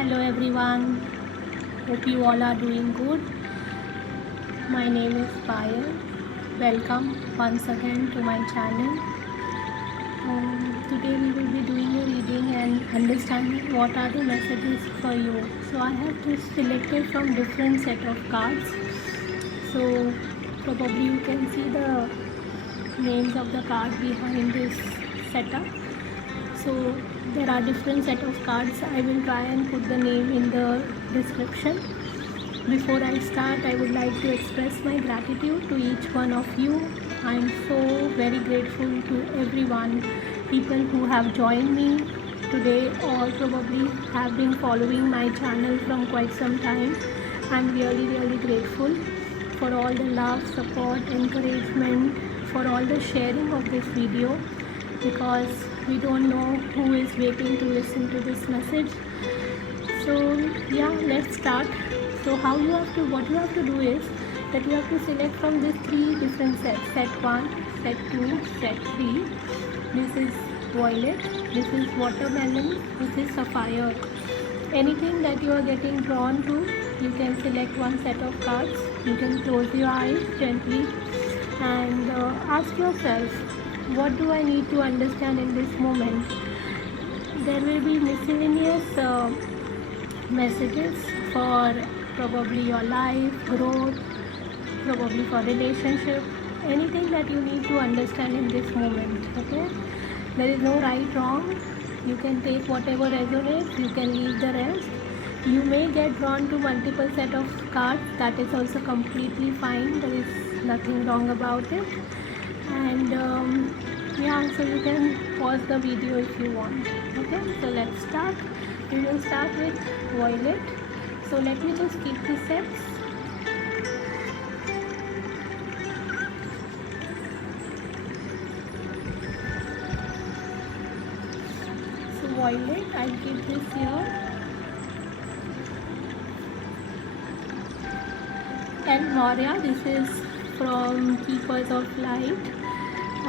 Hello everyone, hope you all are doing good. My name is Payal. Welcome once again to my channel. Today we will be doing a reading and understanding what are the messages for you. So I have just selected from different set of cards. So probably you can see the names of the cards behind this setup. So there are different set of cards. I will try and put the name in the description. Before I start, I would like to express my gratitude to each one of you. I am so very grateful to everyone, people who have joined me today or probably have been following my channel from quite some time. I am really grateful for all the love, support, encouragement, for all the sharing of this video, because we don't know who is waiting to listen to this message. So yeah, let's start. So what you have to do is that you have to select from these three different sets: set 1, set 2, set 3. This is violet, this is watermelon, this is sapphire. Anything that you are getting drawn to, you can select one set of cards. You can close your eyes gently and ask yourself, what do I need to understand in this moment? There will be miscellaneous messages for probably your life, growth, probably for relationship, anything that you need to understand in this moment. Okay, there is no right wrong. You can take whatever resonates, you can leave the rest. You may get drawn to multiple set of cards, that is also completely fine. There is nothing wrong about it. And yeah, so you can pause the video if you want. Okay, so let's start. We will start with violet. So let me just keep the sets. So violet, I'll keep this here. And Moria, this is from Keepers of Light.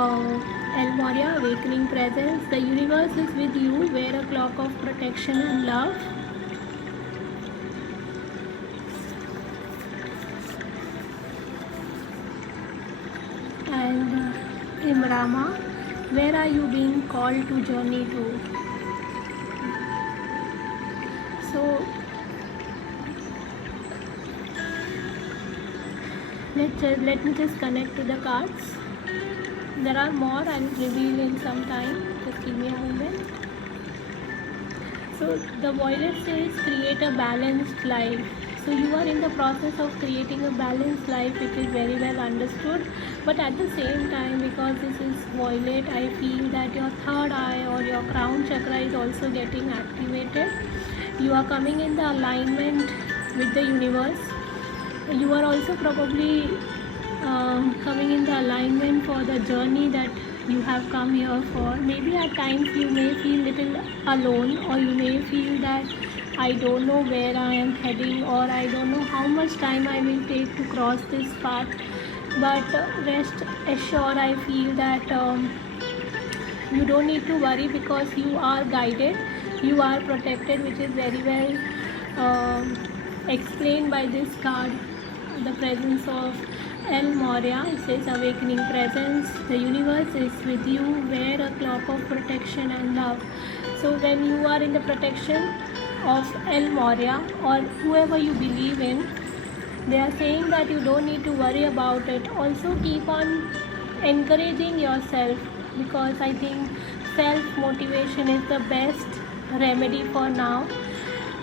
El Moria, awakening presence. The universe is with you. Wear a clock of protection and love. And Imrama, where are you being called to journey to? So let me just connect to the cards. There are more, I will reveal in some time. Just give me a moment. So the violet says create a balanced life. So you are in the process of creating a balanced life, which is very well understood. But at the same time, because this is violet, I feel that your third eye or your crown chakra is also getting activated. You are coming in the alignment with the universe. You are also probably coming in the alignment for the journey that you have come here for. Maybe at times you may feel little alone, or you may feel that I don't know where I am heading, or I don't know how much time I will take to cross this path. But rest assured, I feel that you don't need to worry, because you are guided, you are protected, which is very well explained by this card. The presence of El Moria, it says awakening presence. The universe is with you. Wear a cloak of protection and love. So when you are in the protection of El Moria, or whoever you believe in, they are saying that you don't need to worry about it. Also keep on encouraging yourself, because I think self-motivation is the best remedy for now.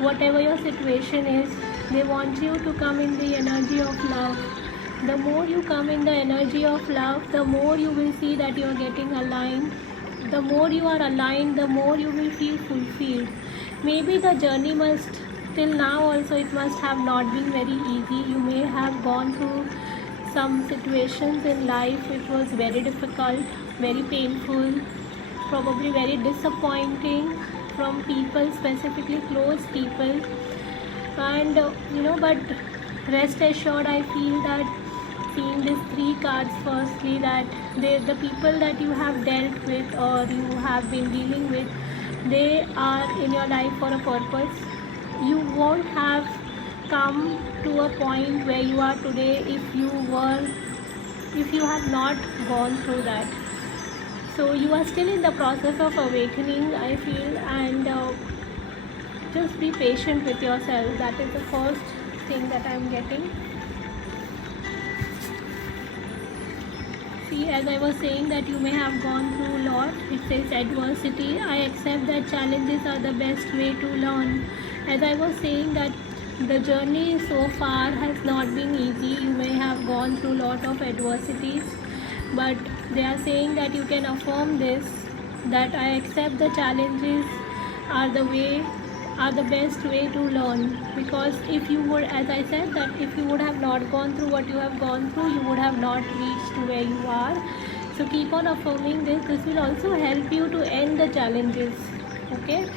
Whatever your situation is, they want you to come in the energy of love. The more you come in the energy of love, the more you will see that you are getting aligned. The more you are aligned, the more you will feel fulfilled. Maybe the journey must, till now also, it must have not been very easy. You may have gone through some situations in life which was very difficult, very painful, probably very disappointing from people, specifically close people. And but rest assured, I feel that seeing these three cards, firstly, that the people that you have dealt with or you have been dealing with, they are in your life for a purpose. you won't have come to a point where you are today if you have not gone through that. So you are still in the process of awakening, I feel, and just be patient with yourself. That is the first thing that I am getting. See, as I was saying that you may have gone through a lot, it says adversity. I accept that challenges are the best way to learn. As I was saying that the journey so far has not been easy. You may have gone through a lot of adversities, but they are saying that you can affirm this, that I accept the challenges are the best way to learn. Because if you would, as I said, that if you would have not gone through what you have gone through, you would have not reached to where you are. So keep on affirming this. This will also help you to end the challenges. Okay,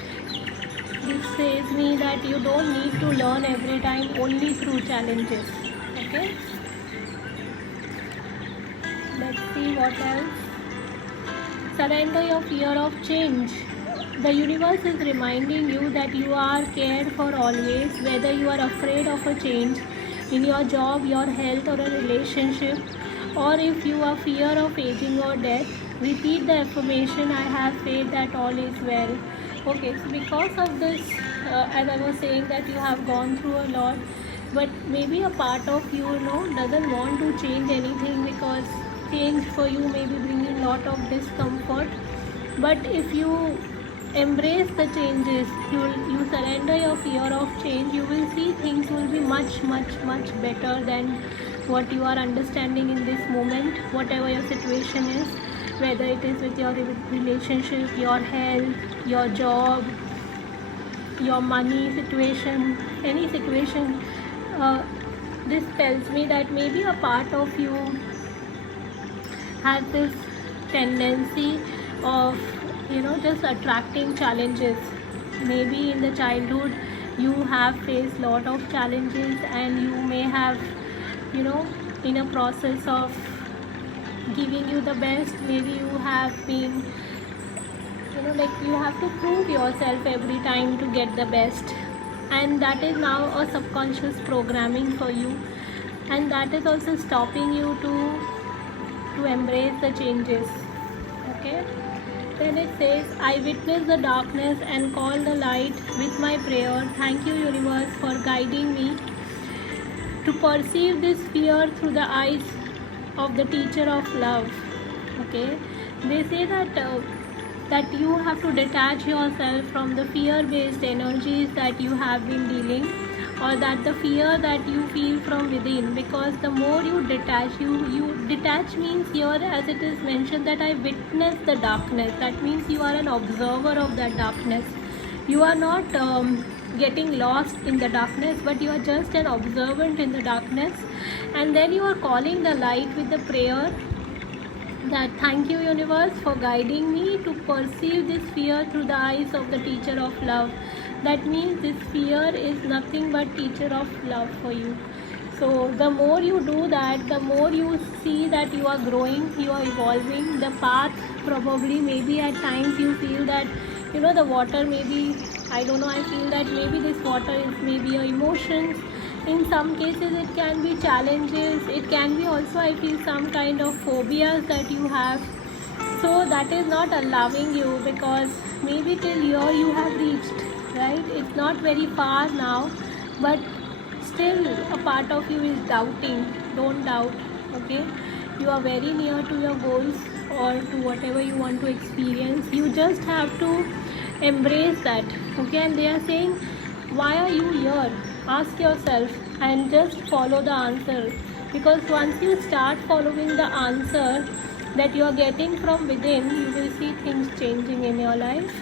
this says me that you don't need to learn every time only through challenges. Okay, let's see what else. Surrender your fear of change. The universe is reminding you that you are cared for always, whether you are afraid of a change in your job, your health, or a relationship, or if you are fear of aging or death. Repeat the affirmation, I have faith that all is well. Okay, so because of this, as I was saying that you have gone through a lot, but maybe a part of you, doesn't want to change anything, because change for you may be bringing a lot of discomfort. But if you embrace the changes, you surrender your fear of change, you will see things will be much better than what you are understanding in this moment. Whatever your situation is, whether it is with your relationship, your health, your job, your money situation, any situation, this tells me that maybe a part of you has this tendency of just attracting challenges. Maybe in the childhood you have faced lot of challenges, and you may have in a process of giving you the best, maybe you have been you have to prove yourself every time to get the best, and that is now a subconscious programming for you, and that is also stopping you to embrace the changes. Okay, then it says, I witness the darkness and call the light with my prayer. Thank you, universe, for guiding me to perceive this fear through the eyes of the teacher of love. Okay, they say that you have to detach yourself from the fear-based energies that you have been dealing, or that the fear that you feel from within. Because the more you detach, you detach means here, as it is mentioned, that I witness the darkness. That means you are an observer of that darkness. You are not getting lost in the darkness, but you are just an observant in the darkness. And then you are calling the light with the prayer that thank you, universe, for guiding me to perceive this fear through the eyes of the teacher of love. That means this fear is nothing but teacher of love for you. So the more you do that, the more you see that you are growing, you are evolving. The path, probably maybe at times you feel that the water, maybe I don't know, I feel that maybe this water is maybe your emotions. In some cases it can be challenges, it can be also, I feel, some kind of phobias that you have. So that is not allowing you, because maybe till here you have reached, right? It's not very far now, but still a part of you is doubting. Don't doubt. Okay, you are very near to your goals, or to whatever you want to experience. You just have to embrace that. Okay, and they are saying, why are you here? Ask yourself and just follow the answer, because once you start following the answer that you are getting from within, you will see things changing in your life.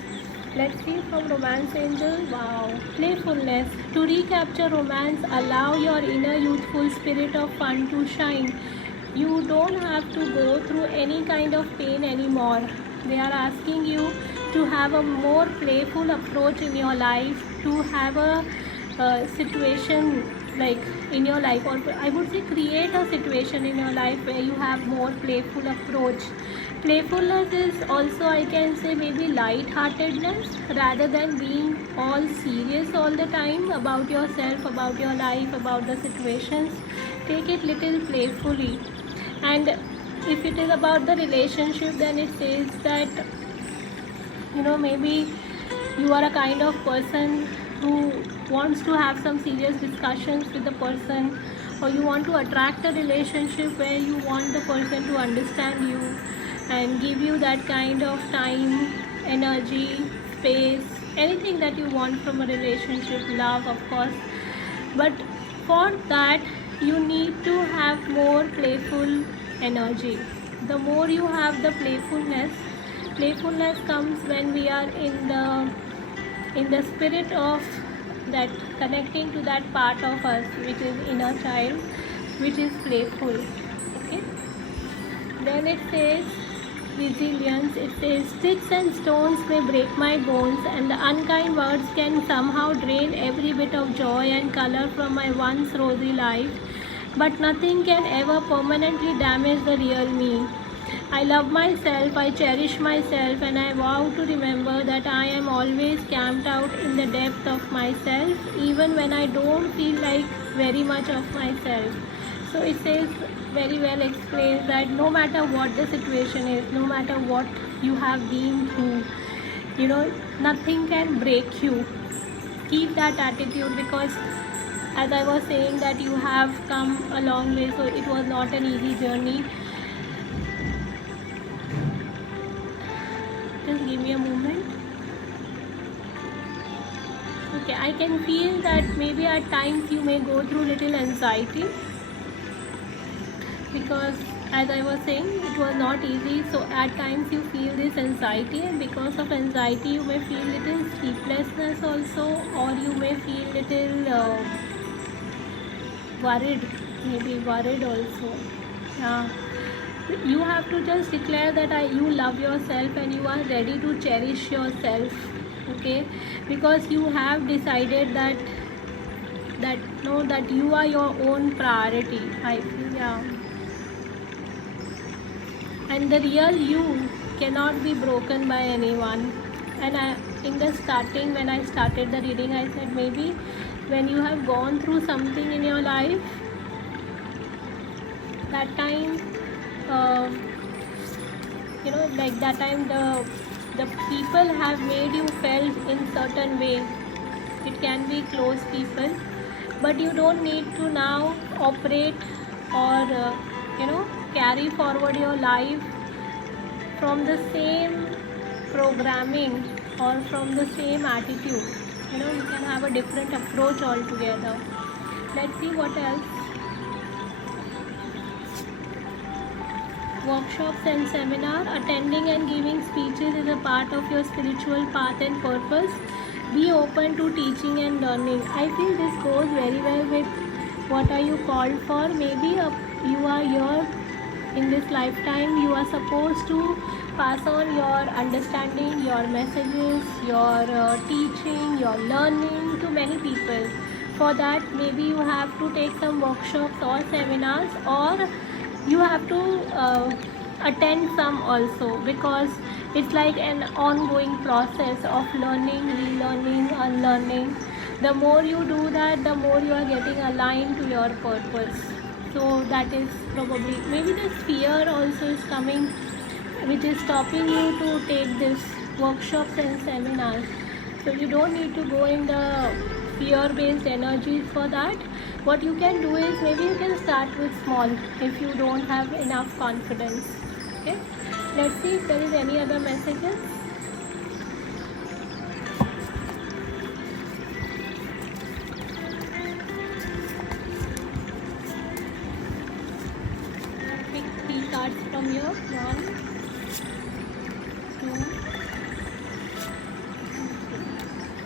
Let's see from Romance Angel. Wow. Playfulness. To recapture romance, allow your inner youthful spirit of fun to shine. You don't have to go through any kind of pain anymore. They are asking you to have a more playful approach in your life, to have a situation like in your life, or I would say create a situation in your life where you have more playful approach, Playfulness is also, I can say, maybe light-heartedness rather than being all serious all the time about yourself, about your life, about the situations. Take it little playfully. And if it is about the relationship, then it says that, maybe you are a kind of person who wants to have some serious discussions with the person, or you want to attract a relationship where you want the person to understand you and give you that kind of time, energy, space, anything that you want from a relationship, love, of course. But for that, you need to have more playful energy. The more you have the playfulness comes when we are in the spirit of that, connecting to that part of us which is inner child, which is playful. Okay. Then it says resilience. It says sticks and stones may break my bones, and the unkind words can somehow drain every bit of joy and color from my once rosy life, but nothing can ever permanently damage the real me. I love myself, I cherish myself, and I vow to remember that I am always camped out in the depth of myself, even when I don't feel like very much of myself. So it says, very well explains, that no matter what the situation is, no matter what you have been through, nothing can break you. Keep that attitude, because as I was saying, that you have come a long way, so it was not an easy journey. Just give me a moment. Okay, I can feel that maybe at times you may go through little anxiety, because as I was saying, it was not easy. So at times you feel this anxiety, and because of anxiety you may feel little sleeplessness also, or you may feel little worried, maybe worried also. Yeah. You have to just declare that you love yourself and you are ready to cherish yourself. Okay, because you have decided that you are your own priority, I feel. Yeah. And the real you cannot be broken by anyone. And in the starting, when I started the reading, I said maybe when you have gone through something in your life, that time, like that time the people have made you felt in certain way. It can be close people, but you don't need to now operate or carry forward your life from the same programming or from the same attitude. You can have a different approach altogether. Let's see what else. Workshops and seminar. Attending and giving speeches is a part of your spiritual path and purpose. Be open to teaching and learning. I feel this goes very well with what are you called for. Maybe you are here in this lifetime. You are supposed to pass on your understanding, your messages, your teaching, your learning to many people. For that, maybe you have to take some workshops or seminars, or you have to attend some also, because it's like an ongoing process of learning, relearning, unlearning. The more you do that, the more you are getting aligned to your purpose. So that is probably, maybe this fear also is coming, which is stopping you to take this workshops and seminars. So you don't need to go in the fear-based energies for that. What you can do is, maybe you can start with small if you don't have enough confidence. Okay, let's see if there is any other messages. Pick 3 cards from your 1, 2.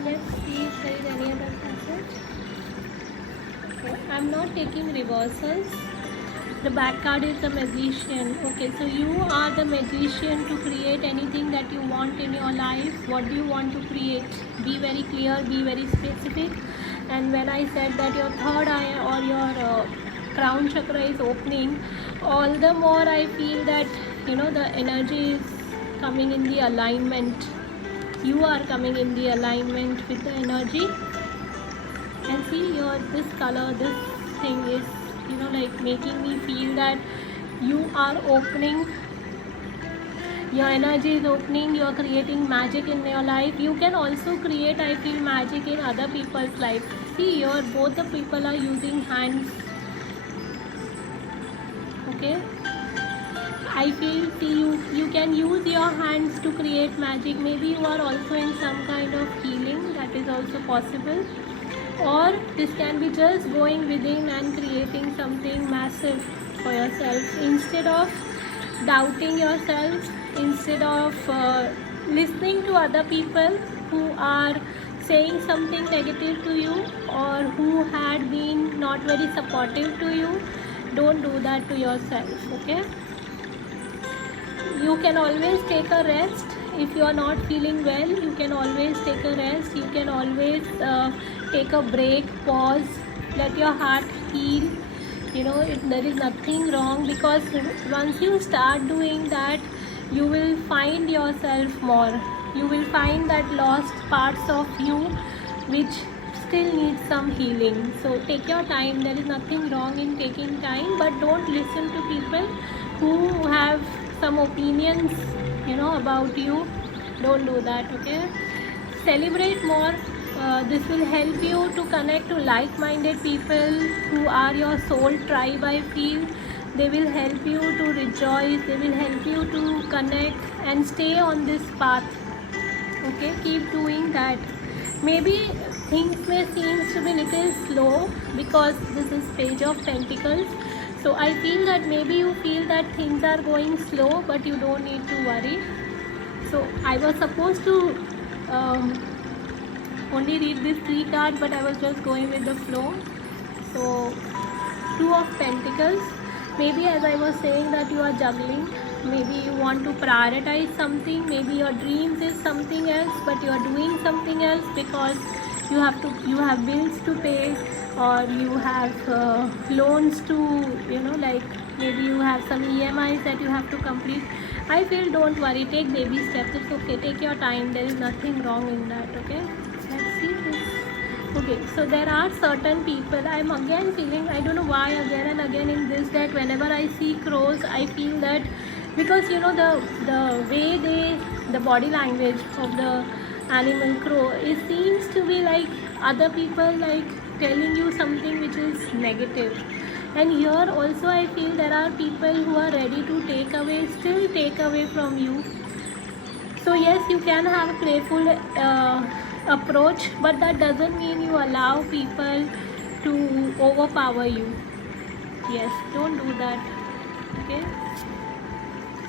Let's see if there is any other message. Okay, I'm not taking reversals. The back card is the magician. Okay, so you are the magician to create anything that you want in your life. What do you want to create? Be very clear, be very specific. And when I said that your third eye or your crown chakra is opening, all the more I feel that the energy is coming in the alignment. You are coming in the alignment with the energy. And see, this color, this thing is like making me feel that you are opening, your energy is opening, you are creating magic in your life. You can also create, I feel, magic in other people's life. See, both the people are using hands. Okay, I feel, see, you can use your hands to create magic. Maybe you are also in some kind of healing, that is also possible. Or this can be just going within and creating something massive for yourself. Instead of doubting yourself, instead of listening to other people who are saying something negative to you or who had been not very supportive to you, don't do that to yourself. Okay, you can always take a rest. If you are not feeling well, you can always take a rest. You can always take a break, pause, let your heart heal. There is nothing wrong, because once you start doing that, you will find yourself more. You will find that lost parts of you which still need some healing. So take your time. There is nothing wrong in taking time, but don't listen to people who have some opinions about you. Don't do that. Okay, celebrate more. This will help you to connect to like-minded people who are your soul tribe. I feel they will help you to rejoice, they will help you to connect and stay on this path. Okay, keep doing that. Maybe things may seem to be little slow because this is Page of Pentacles. So I feel that maybe you feel that things are going slow, but you don't need to worry. So I was supposed to only read this 3 cards, but I was just going with the flow. So 2 of Pentacles. Maybe, as I was saying, that you are juggling. Maybe you want to prioritize something. Maybe your dreams is something else, but you are doing something else because you have bills to pay, or you have loans to like maybe you have some EMIs that you have to complete. I feel, don't worry, take baby steps. It's okay, take your time. There is nothing wrong in that. Okay, let's see this. Okay, so there are certain people, I'm again feeling, I don't know why again and again in this deck, whenever I see crows, I feel that because the way the body language of the animal crow, it seems to be like other people like telling you something which is negative. And here also I feel there are people who are ready to still take away from you. So yes, you can have a playful approach, but that doesn't mean you allow people to overpower you. Yes, don't do that. Okay,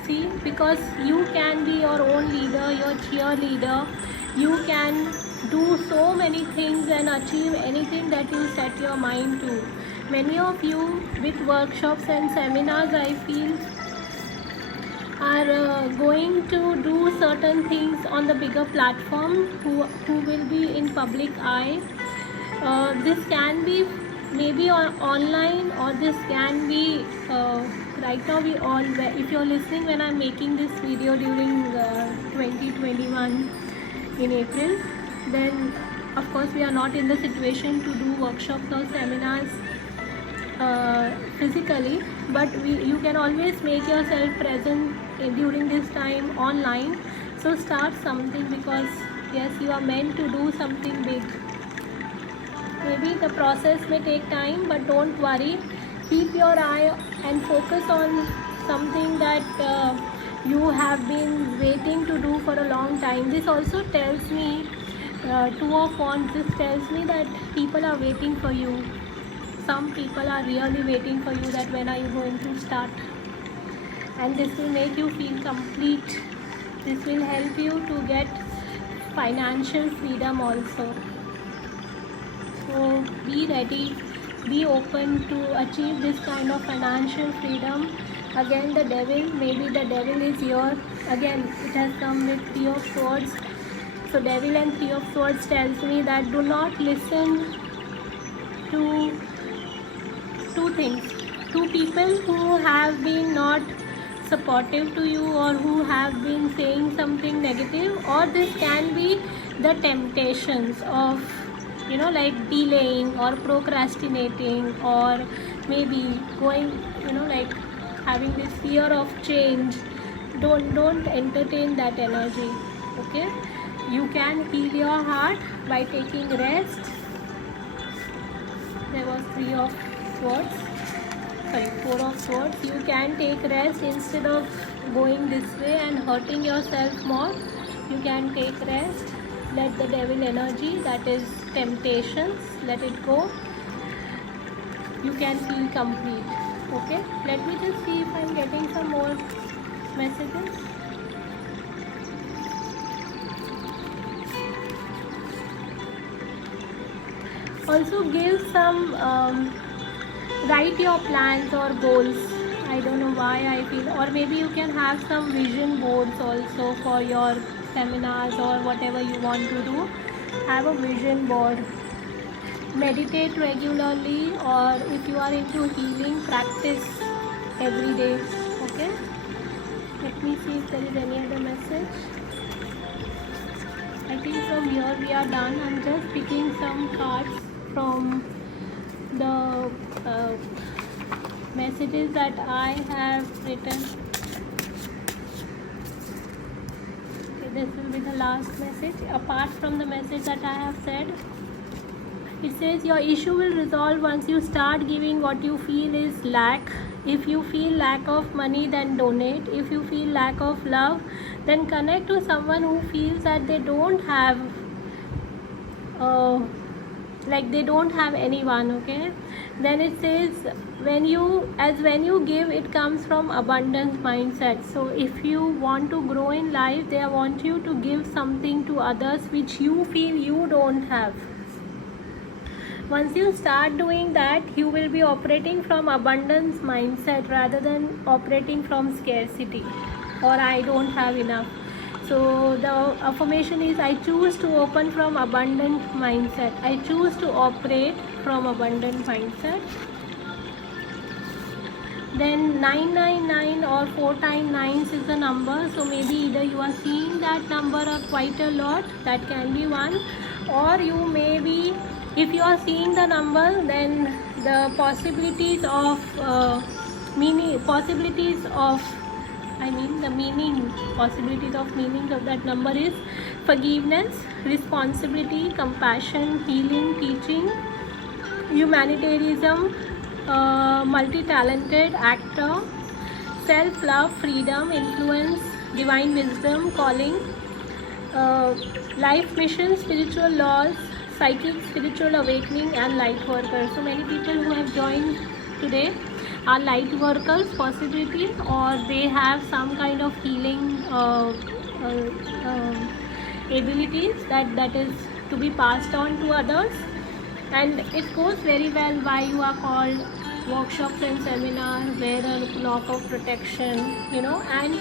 see, because you can be your own leader, your cheerleader. You can do so many things and achieve anything that you set your mind to. Many of you with workshops and seminars, I feel, are going to do certain things on the bigger platform who will be in public eye. This can be maybe online, or this can be right now we all, if you're listening when I'm making this video during 2021 in April, then of course we are not in the situation to do workshops or seminars physically, but you can always make yourself present during this time online. So start something, because yes, you are meant to do something big. Maybe the process may take time, but don't worry. Keep your eye and focus on something that you have been waiting to do for a long time. This also tells me, 2 of Wands, this tells me that people are waiting for you. Some people are really waiting for you, that when are you going to start. And this will make you feel complete. This will help you to get financial freedom also. So be ready, be open to achieve this kind of financial freedom. Again, the devil, maybe the devil is here. Again, it has come with 3 of Swords. So devil and 3 of Swords tells me that do not listen to 2 things. 2 people who have been not supportive to you or who have been saying something negative, or this can be the temptations of, like delaying or procrastinating, or maybe going, like having this fear of change. Don't entertain that energy. Okay, you can heal your heart by taking rest. There was four of swords. You can take rest instead of going this way and hurting yourself more. You can take rest. Let the devil energy, that is temptations, let it go. You can feel complete. Okay, let me just see if I'm getting some more messages. Also give some write your plans or goals. I don't know why I feel, or maybe you can have some vision boards also for your seminars or whatever you want to do. Have a vision board. Meditate regularly, or if you are into healing, practice every day. Okay, let me see if there is any other message. I think from here we are done. I'm just picking some cards from the messages that I have written. Okay, this will be the last message. Apart from the message that I have said, it says your issue will resolve once you start giving what you feel is lack. If you feel lack of money, then donate. If you feel lack of love, then connect to someone who feels that they don't have they don't have anyone. Okay, then it says when you give, it comes from abundance mindset. So if you want to grow in life, they want you to give something to others which you feel you don't have. Once you start doing that, you will be operating from abundance mindset rather than operating from scarcity or I don't have enough. So the affirmation is, I choose to open from abundant mindset. I choose to operate from abundant mindset. Then 999 or 4 times 9 is the number. So maybe either you are seeing that number or quite a lot. That can be one. Or you may be, if you are seeing the number, then the possibilities of meanings of that number is forgiveness, responsibility, compassion, healing, teaching, humanitarianism, multi-talented, actor, self-love, freedom, influence, divine wisdom, calling, life mission, spiritual laws, psychic, spiritual awakening, and light workers. So many people who have joined today are light workers, possibility, or they have some kind of healing abilities that is to be passed on to others. And it goes very well why you are called workshops and seminars, wear a lock of protection, and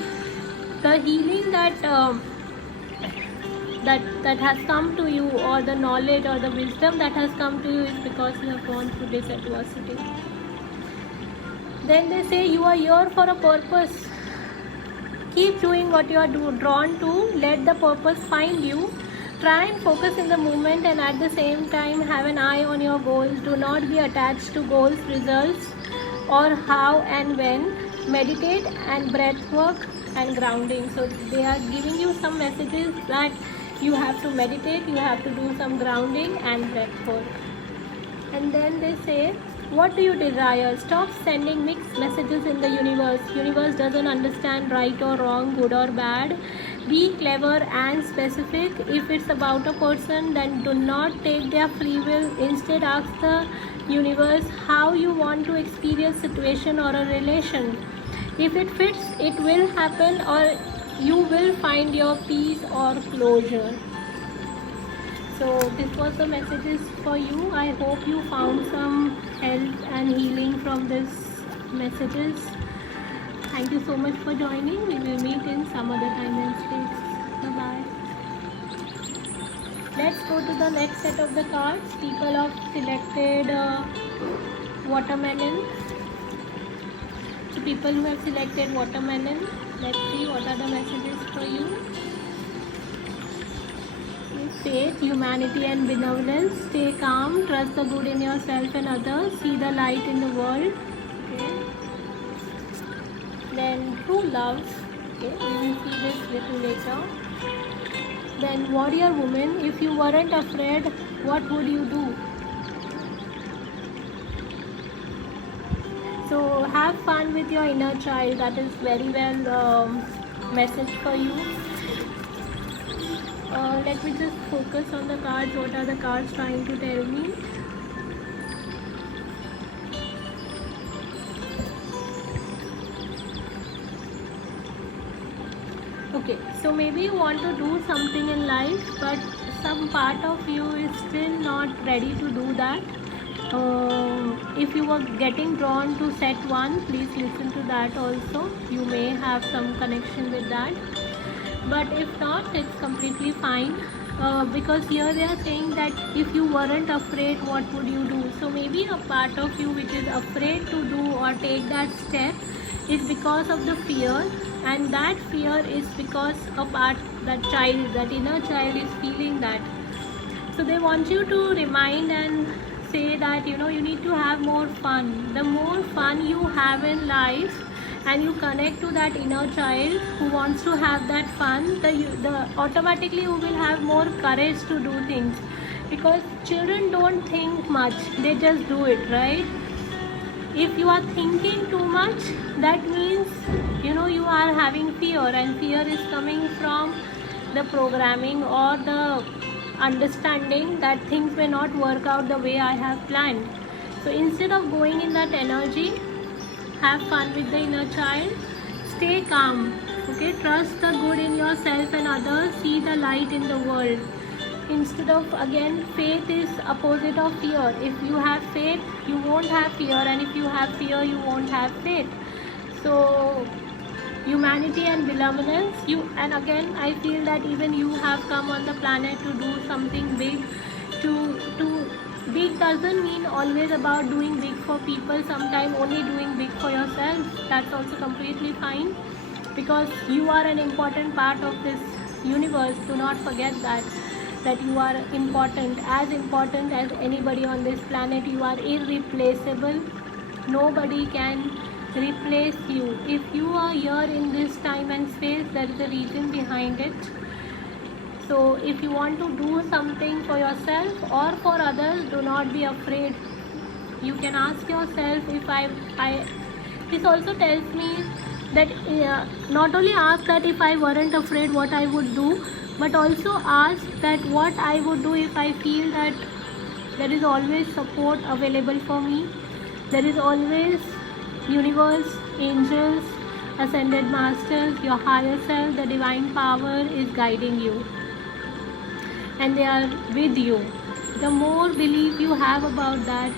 the healing that has come to you, or the knowledge or the wisdom that has come to you, is because you have gone through this adversity. Then they say you are here for a purpose. Keep doing what you are drawn to. Let the purpose find you. Try and focus in the moment, and at the same time have an eye on your goals. Do not be attached to goals, results, or how and when. Meditate and breath work and grounding. So they are giving you some messages that you have to meditate, you have to do some grounding and breath work. And then they say, what do you desire? Stop sending mixed messages in the universe. Universe doesn't understand right or wrong, good or bad. Be clever and specific. If it's about a person, then do not take their free will. Instead, ask the universe how you want to experience situation or a relation. If it fits, it will happen, or you will find your peace or closure. So this was the messages for you. I hope you found some help and healing from these messages. Thank you so much for joining. We will meet in some other time and space. Bye-bye. Let's go to the next set of the cards. People have selected watermelon. So people who have selected watermelon. Let's see what are the messages for you. Faith, humanity and benevolence. Stay calm, trust the good in yourself and others, see the light in the world. Okay. Then true love. Okay, we will see this little later. Then warrior woman, if you weren't afraid, what would you do? So have fun with your inner child. That is very well message for you. Let me just focus on the cards. What are the cards trying to tell me? Okay, so maybe you want to do something in life, but some part of you is still not ready to do that. If you were getting drawn to set 1, please listen to that also. You may have some connection with that. But if not, it's completely fine, because here they are saying that if you weren't afraid, what would you do? So maybe a part of you which is afraid to do or take that step is because of the fear, and that fear is because a part, that child, that inner child is feeling that. So they want you to remind and say that you need to have more fun. The more fun you have in life, and you connect to that inner child who wants to have that fun, the automatically you will have more courage to do things, because children don't think much, they just do it, right? If you are thinking too much, that means you are having fear, and fear is coming from the programming or the understanding that things may not work out the way I have planned. So instead of going in that energy, have fun with the inner child, stay calm, okay, trust the good in yourself and others, see the light in the world. Instead of, again, faith is opposite of fear. If you have faith, you won't have fear, and if you have fear, you won't have faith. So humanity and benevolence, and again I feel that even you have come on the planet to do something big. To big doesn't mean always about doing big for people, sometimes only doing big for yourself. That's also completely fine, because you are an important part of this universe. Do not forget that you are important as anybody on this planet. You are irreplaceable. Nobody can replace you. If you are here in this time and space, there is a reason behind it. So if you want to do something for yourself or for others, do not be afraid. You can ask yourself, this also tells me that not only ask that if I weren't afraid what I would do, but also ask that what I would do if I feel that there is always support available for me. There is always universe, angels, ascended masters, your higher self, the divine power is guiding you, and they are with you. The more belief you have about that,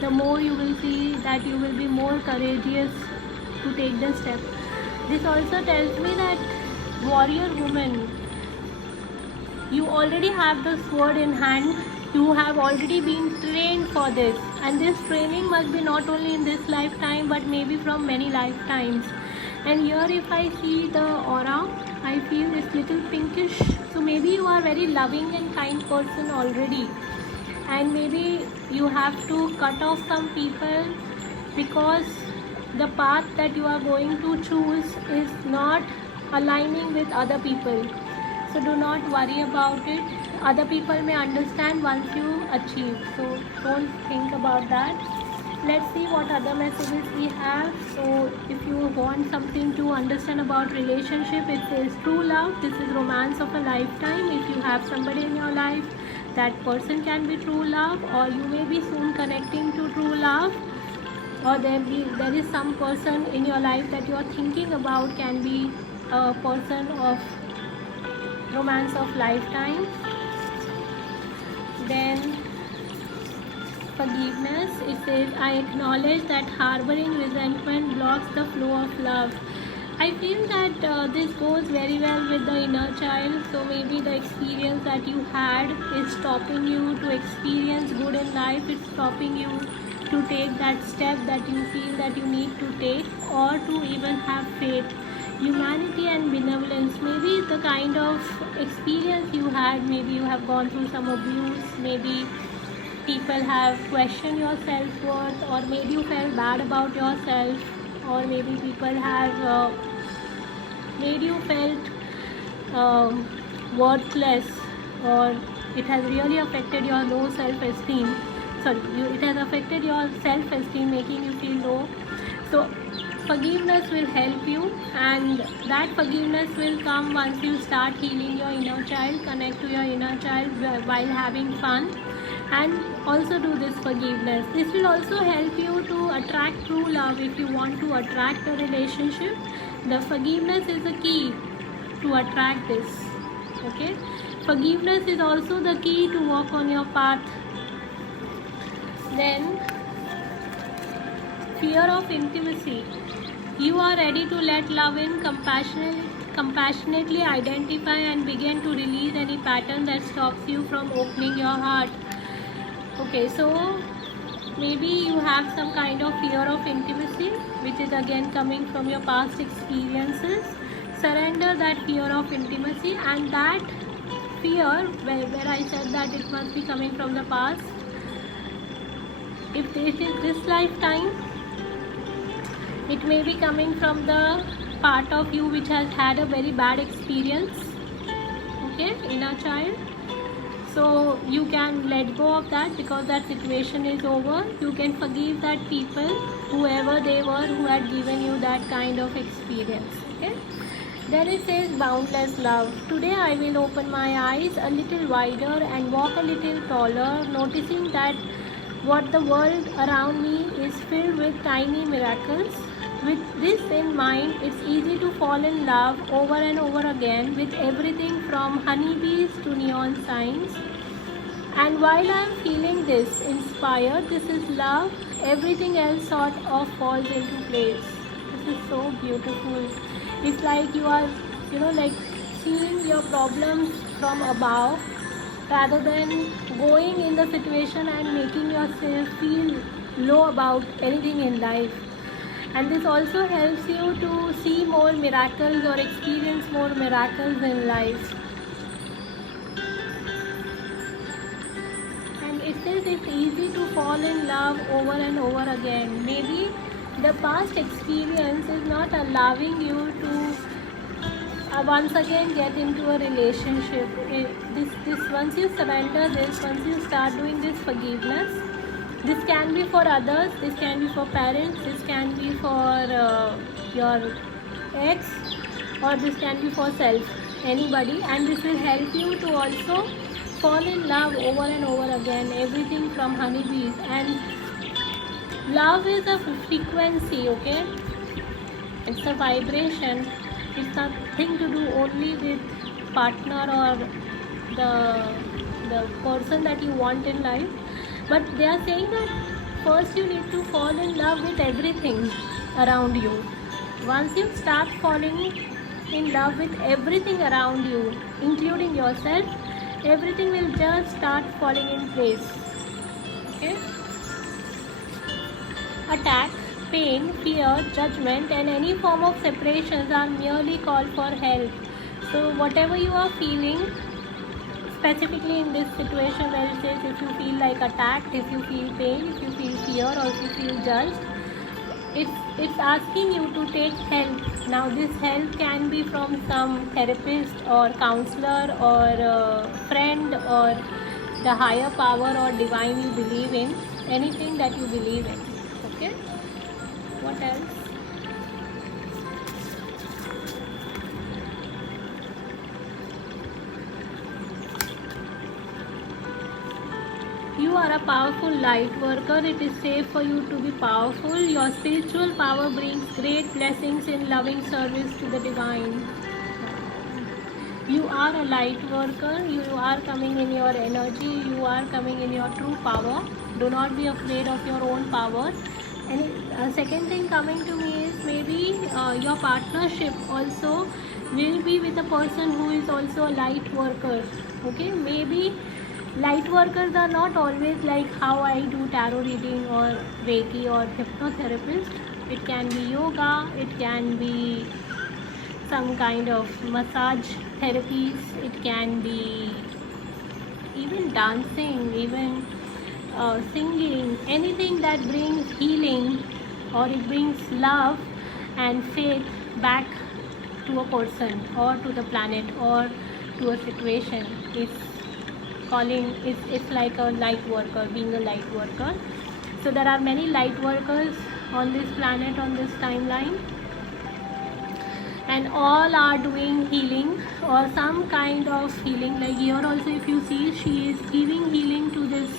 the more you will see that you will be more courageous to take the step. This also tells me that warrior woman, you already have the sword in hand. You have already been trained for this, and this training must be not only in this lifetime but maybe from many lifetimes. And here if I see the aura, I feel it's little pinkish. So maybe you are very loving and kind person already, and maybe you have to cut off some people because the path that you are going to choose is not aligning with other people. So do not worry about it. Other people may understand once you achieve, so don't think about that. Let's see what other messages we have. So if you want something to understand about relationship, it says true love. This is romance of a lifetime. If you have somebody in your life, that person can be true love, or you may be soon connecting to true love, or there is some person in your life that you are thinking about, can be a person of romance of lifetime. Then forgiveness, it says I acknowledge that harboring resentment blocks the flow of love. I feel that this goes very well with the inner child. So maybe the experience that you had is stopping you to experience good in life. It's stopping you to take that step that you feel that you need to take, or to even have faith. Humanity and benevolence, maybe the kind of experience you had, maybe you have gone through some abuse, maybe people have questioned your self-worth, or maybe you felt bad about yourself, or maybe people have made you felt worthless, or it has really affected your low self-esteem. It has affected your self-esteem, making you feel low. So forgiveness will help you, and that forgiveness will come once you start healing your inner child, connect to your inner child while having fun, and also do this forgiveness. This will also help you to attract true love. If you want to attract a relationship, the forgiveness is the key to attract this. Okay, forgiveness is also the key to walk on your path. Then fear of intimacy. You are ready to let love in, compassionately identify and begin to release any pattern that stops you from opening your heart. Okay, so maybe you have some kind of fear of intimacy, which is again coming from your past experiences. Surrender that fear of intimacy, and that fear, where I said that it must be coming from the past, if this is this lifetime, it may be coming from the part of you which has had a very bad experience. Okay, inner child. So you can let go of that, because that situation is over. You can forgive that people, whoever they were, who had given you that kind of experience. Okay. Then it says boundless love. Today I will open my eyes a little wider and walk a little taller, noticing that what the world around me is filled with tiny miracles. With this in mind, it's easy to fall in love over and over again with everything from honeybees to neon signs. And while I'm feeling this inspired, this is love, everything else sort of falls into place. This is so beautiful. It's like you are, like seeing your problems from above, rather than going in the situation and making yourself feel low about anything in life. And this also helps you to see more miracles or experience more miracles in life. And it says it's easy to fall in love over and over again. Maybe the past experience is not allowing you to once again get into a relationship. This once you surrender this, once you start doing this forgiveness, this can be for others, this can be for parents, this can be for your ex, or this can be for self, anybody. And this will help you to also fall in love over and over again, everything from honeybees. And love is a frequency, okay? It's a vibration. It's nothing to do only with partner or the person that you want in life. But they are saying that first you need to fall in love with everything around you. Once you start falling in love with everything around you, including yourself, everything will just start falling in place. Okay? Attack, pain, fear, judgment, and any form of separations are merely called for help. So whatever you are feeling, specifically in this situation where it says if you feel like attacked, if you feel pain, if you feel fear, or if you feel judged, it's asking you to take help. Now this help can be from some therapist or counselor or friend or the higher power or divine you believe in, anything that you believe in. Okay, what else? You are a powerful light worker. It is safe for you to be powerful. Your spiritual power brings great blessings in loving service to the divine. You are a light worker. You are coming in your energy. You are coming in your true power. Do not be afraid of your own power. And second thing coming to me is maybe your partnership also will be with a person who is also a light worker. Okay, maybe Light workers are not always like how I do tarot reading or Reiki or hypnotherapist. It can be yoga, it can be some kind of massage therapies, it can be even dancing, even singing, anything that brings healing or it brings love and faith back to a person or to the planet or to a situation is calling, it's like a light worker, being a light worker. So there are many light workers on this planet, on this timeline, and all are doing healing or some kind of healing. Like here also, if you see, she is giving healing to this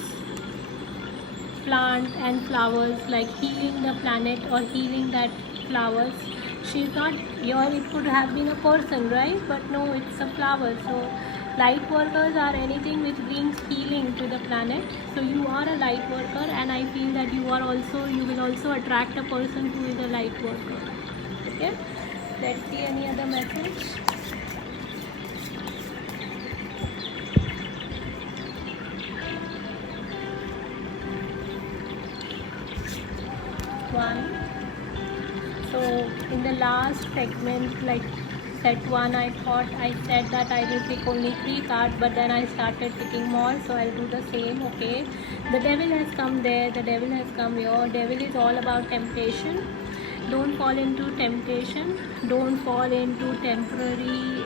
plant and flowers, like healing the planet or healing that flowers. She's not here, it could have been a person, right? But no, it's a flower. So light workers are anything which brings healing to the planet. So you are a light worker, and I feel that you will also attract a person who is a light worker. Okay, let's see any other message. One. So in the last segment, like set 1, I thought I said that I will pick only 3 cards, but then I started picking more, so I'll do the same. Okay, the devil has come there, the devil has come here. Devil is all about temptation. Don't fall into temptation, don't fall into temporary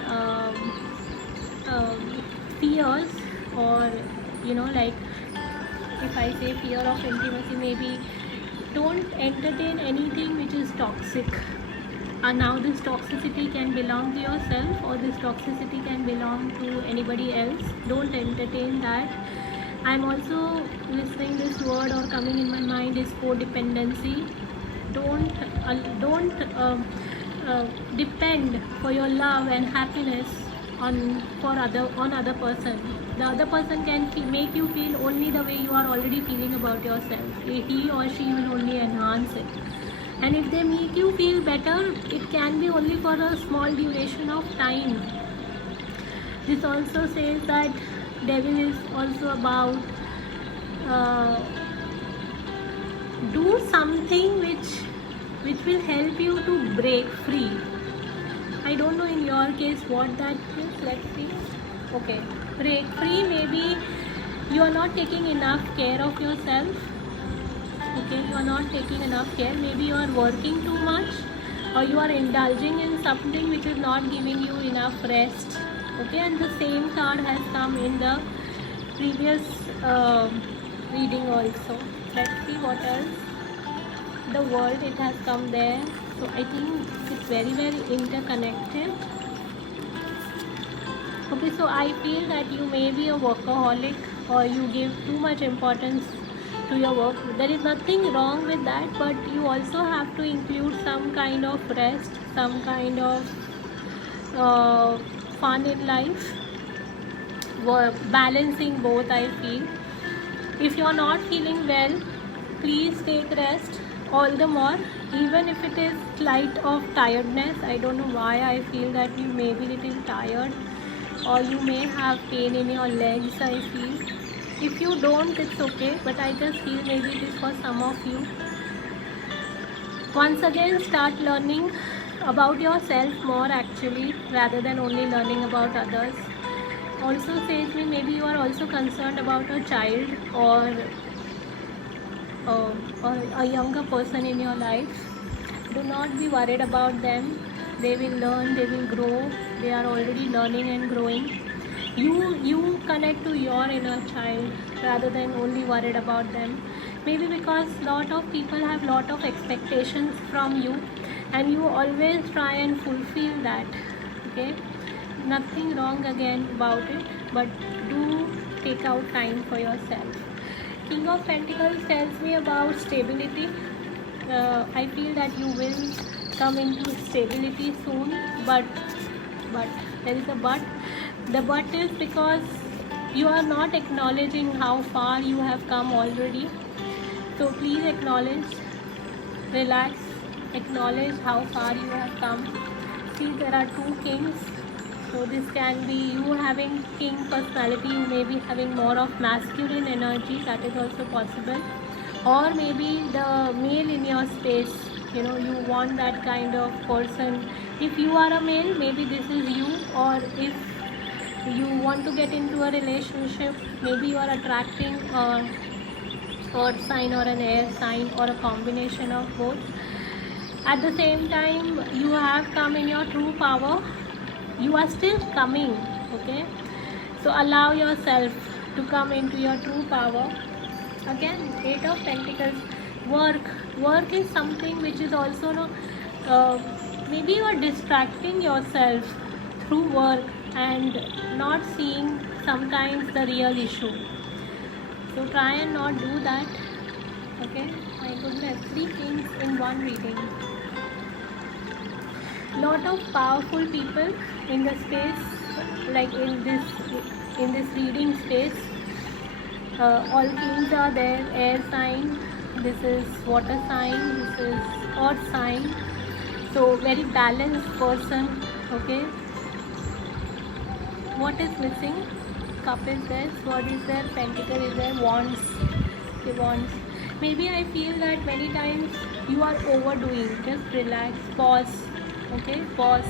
fears, or like if I say fear of intimacy, maybe don't entertain anything which is toxic. And now this toxicity can belong to yourself, or this toxicity can belong to anybody else. Don't entertain that. I'm also listening this word or coming in my mind is codependency. Don't depend for your love and happiness on other person. The other person can make you feel only the way you are already feeling about yourself. He or she will only enhance it. And if they make you feel better, it can be only for a small duration of time. This also says that devil is also about do something which will help you to break free. I don't know in your case what that is. Let's see. Okay, break free. Maybe you are not taking enough care of yourself. Okay, you are not taking enough care. Maybe you are working too much, or you are indulging in something which is not giving you enough rest. Okay, and the same card has come in the previous reading also. Let's see what else. The world, it has come there. So I think it's very, very interconnected. Okay, so I feel that you may be a workaholic, or you give too much importance to your work. There is nothing wrong with that, but you also have to include some kind of rest, some kind of fun in life, balancing both. I feel if you are not feeling well, please take rest all the more, even if it is slight of tiredness. I don't know why I feel that you may be little tired, or you may have pain in your legs. I feel if you don't, it's okay, but I just feel maybe it is for some of you. Once again, start learning about yourself more actually, rather than only learning about others. Also says me, maybe you are also concerned about a child or a younger person in your life. Do not be worried about them. They will learn, they will grow. They are already learning and growing. You connect to your inner child rather than only worried about them. Maybe because lot of people have lot of expectations from you, and you always try and fulfill that. Okay, nothing wrong again about it, but do take out time for yourself. King of Pentacles tells me about stability. I feel that you will come into stability soon, but there is a but. The but is because you are not acknowledging how far you have come already. So please acknowledge, relax, acknowledge how far you have come. See, there are 2 kings. So this can be you having king personality, you may be having more of masculine energy, that is also possible. Or maybe the male in your space, you want that kind of person. If you are a male, maybe this is you. Or if you want to get into a relationship, maybe you are attracting a earth sign or an air sign or a combination of both. At the same time, you have come in your true power. You are still coming, okay? So allow yourself to come into your true power. Again, Eight of Pentacles. Work is something which is also maybe you are distracting yourself through work and not seeing sometimes the real issue. So try and not do that. Okay, my goodness, 3 things in one reading. Lot of powerful people in the space, like in this reading space. All kings are there. Air sign, this is water sign, this is earth sign. So very balanced person. Okay, what is missing? Cup is there, sword is there, pentacle is there, wands. Okay, wands. Maybe I feel that many times you are overdoing. Just relax, pause. Okay, pause.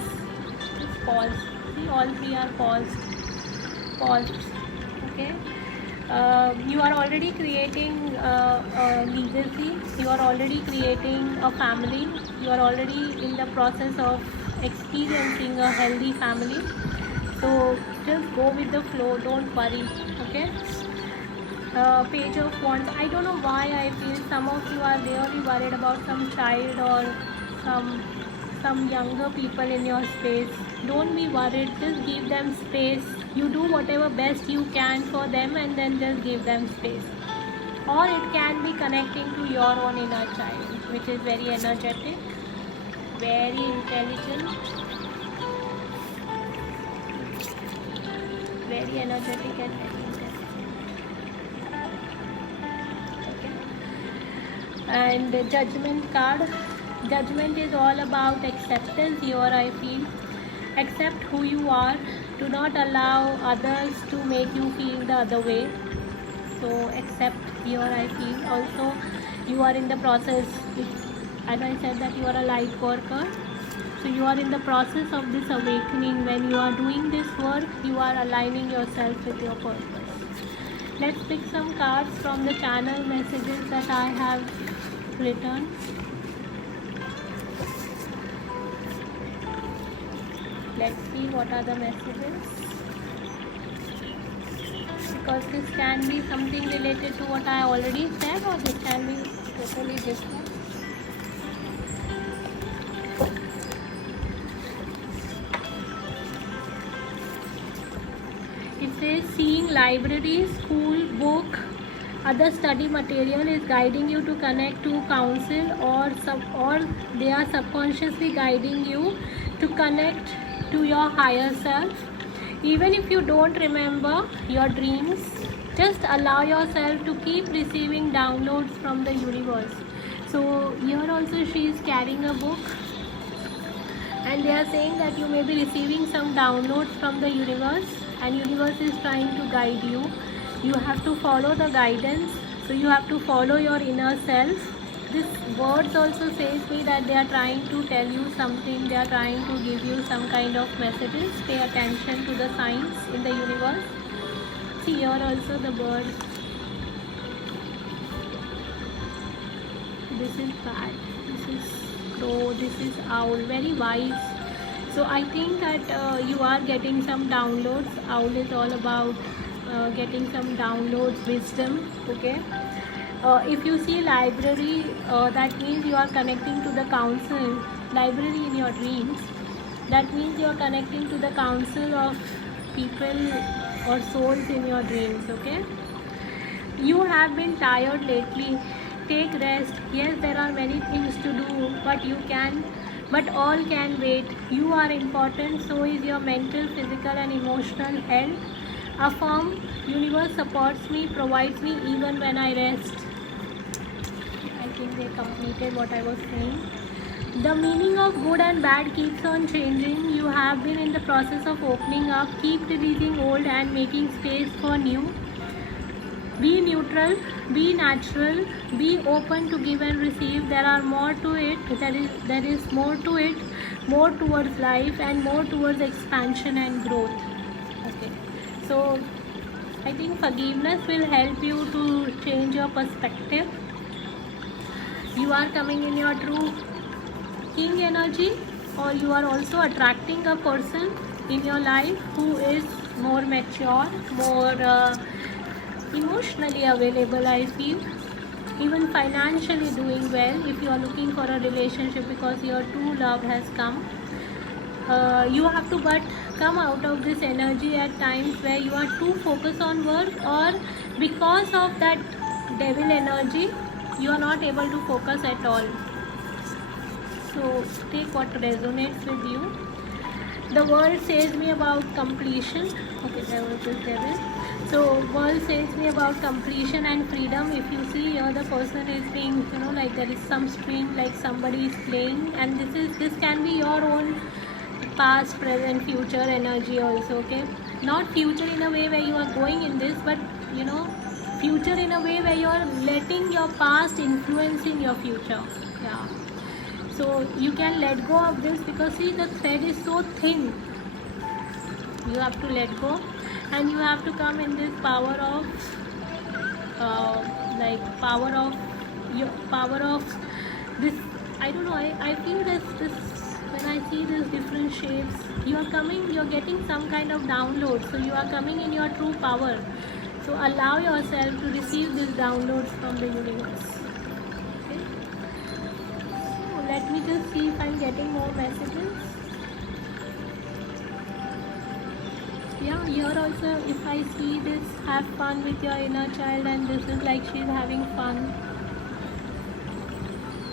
Just pause. See, all 3 are paused. Pause. Okay. You are already creating a legacy. You are already creating a family. You are already in the process of experiencing a healthy family. So just go with the flow. Don't worry. Okay. Page of Wands. I don't know why I feel some of you are really worried about some child or some younger people in your space. Don't be worried. Just give them space. You do whatever best you can for them and then just give them space. Or it can be connecting to your own inner child, which is very energetic, very intelligent, very energetic and very intelligent. Okay. And the Judgment card. Judgment is all about acceptance here, I feel. Accept who you are. Do not allow others to make you feel the other way. So accept here, I feel. Also, you are in the process, as I said, that you are a light worker. So you are in the process of this awakening. When you are doing this work, you are aligning yourself with your purpose. Let's pick some cards from the channel messages that I have written. Let's see what are the messages, because this can be something related to what I already said, or this can be totally different. It says seeing library, school, book, other study material is guiding you to connect to counsel, or they are subconsciously guiding you to connect to your higher self. Even if you don't remember your dreams, just allow yourself to keep receiving downloads from the universe. So here also she is carrying a book, and they are saying that you may be receiving some downloads from the universe, and universe is trying to guide you. You have to follow the guidance. So you have to follow your inner self. This words also says me that they are trying to tell you something. They are trying to give you some kind of messages. Pay attention to the signs in the universe. See here also the bird. This is bat. This is crow. This is owl. Very wise. So I think that you are getting some downloads. Owl is all about getting some downloads, wisdom. Okay. If you see library, that means you are connecting to the council. Library in your dreams, that means you are connecting to the council of people or souls in your dreams. Okay. You have been tired lately. Take rest. Yes, there are many things to do, but all can wait. You are important. So is your mental, physical and emotional health. Affirm, universe supports me, provides me even when I rest. I think they completed what I was saying. The meaning of good and bad keeps on changing. You have been in the process of opening up. Keep releasing old and making space for new. Be neutral, be natural, be open to give and receive. There are more to it. There is more to it, more towards life and more towards expansion and growth. Okay. So I think forgiveness will help you to change your perspective. You are coming in your true king energy, or you are also attracting a person in your life who is more mature, more emotionally available, I feel, even financially doing well. If you are looking for a relationship because your true love has come, you have to but come out of this energy at times where you are too focused on work, or because of that devil energy you are not able to focus at all. So take what resonates with you. The world says me about completion. Okay, that was just devil. So world says me about completion and freedom. If you see here, the person is being, like there is some string, like somebody is playing, and this can be your own past, present, future energy also. Okay, not future in a way where you are going in this, but future in a way where you are letting your past influencing your future. Yeah. So you can let go of this, because see, the thread is so thin. You have to let go, and you have to come in this power of power of this. I don't know, I feel this when I see these different shapes, you're getting some kind of download. So you are coming in your true power. So allow yourself to receive these downloads from the universe. Okay. So let me just see if I'm getting more messages. Yeah, here also, if I see this, have fun with your inner child, and this is like she's having fun.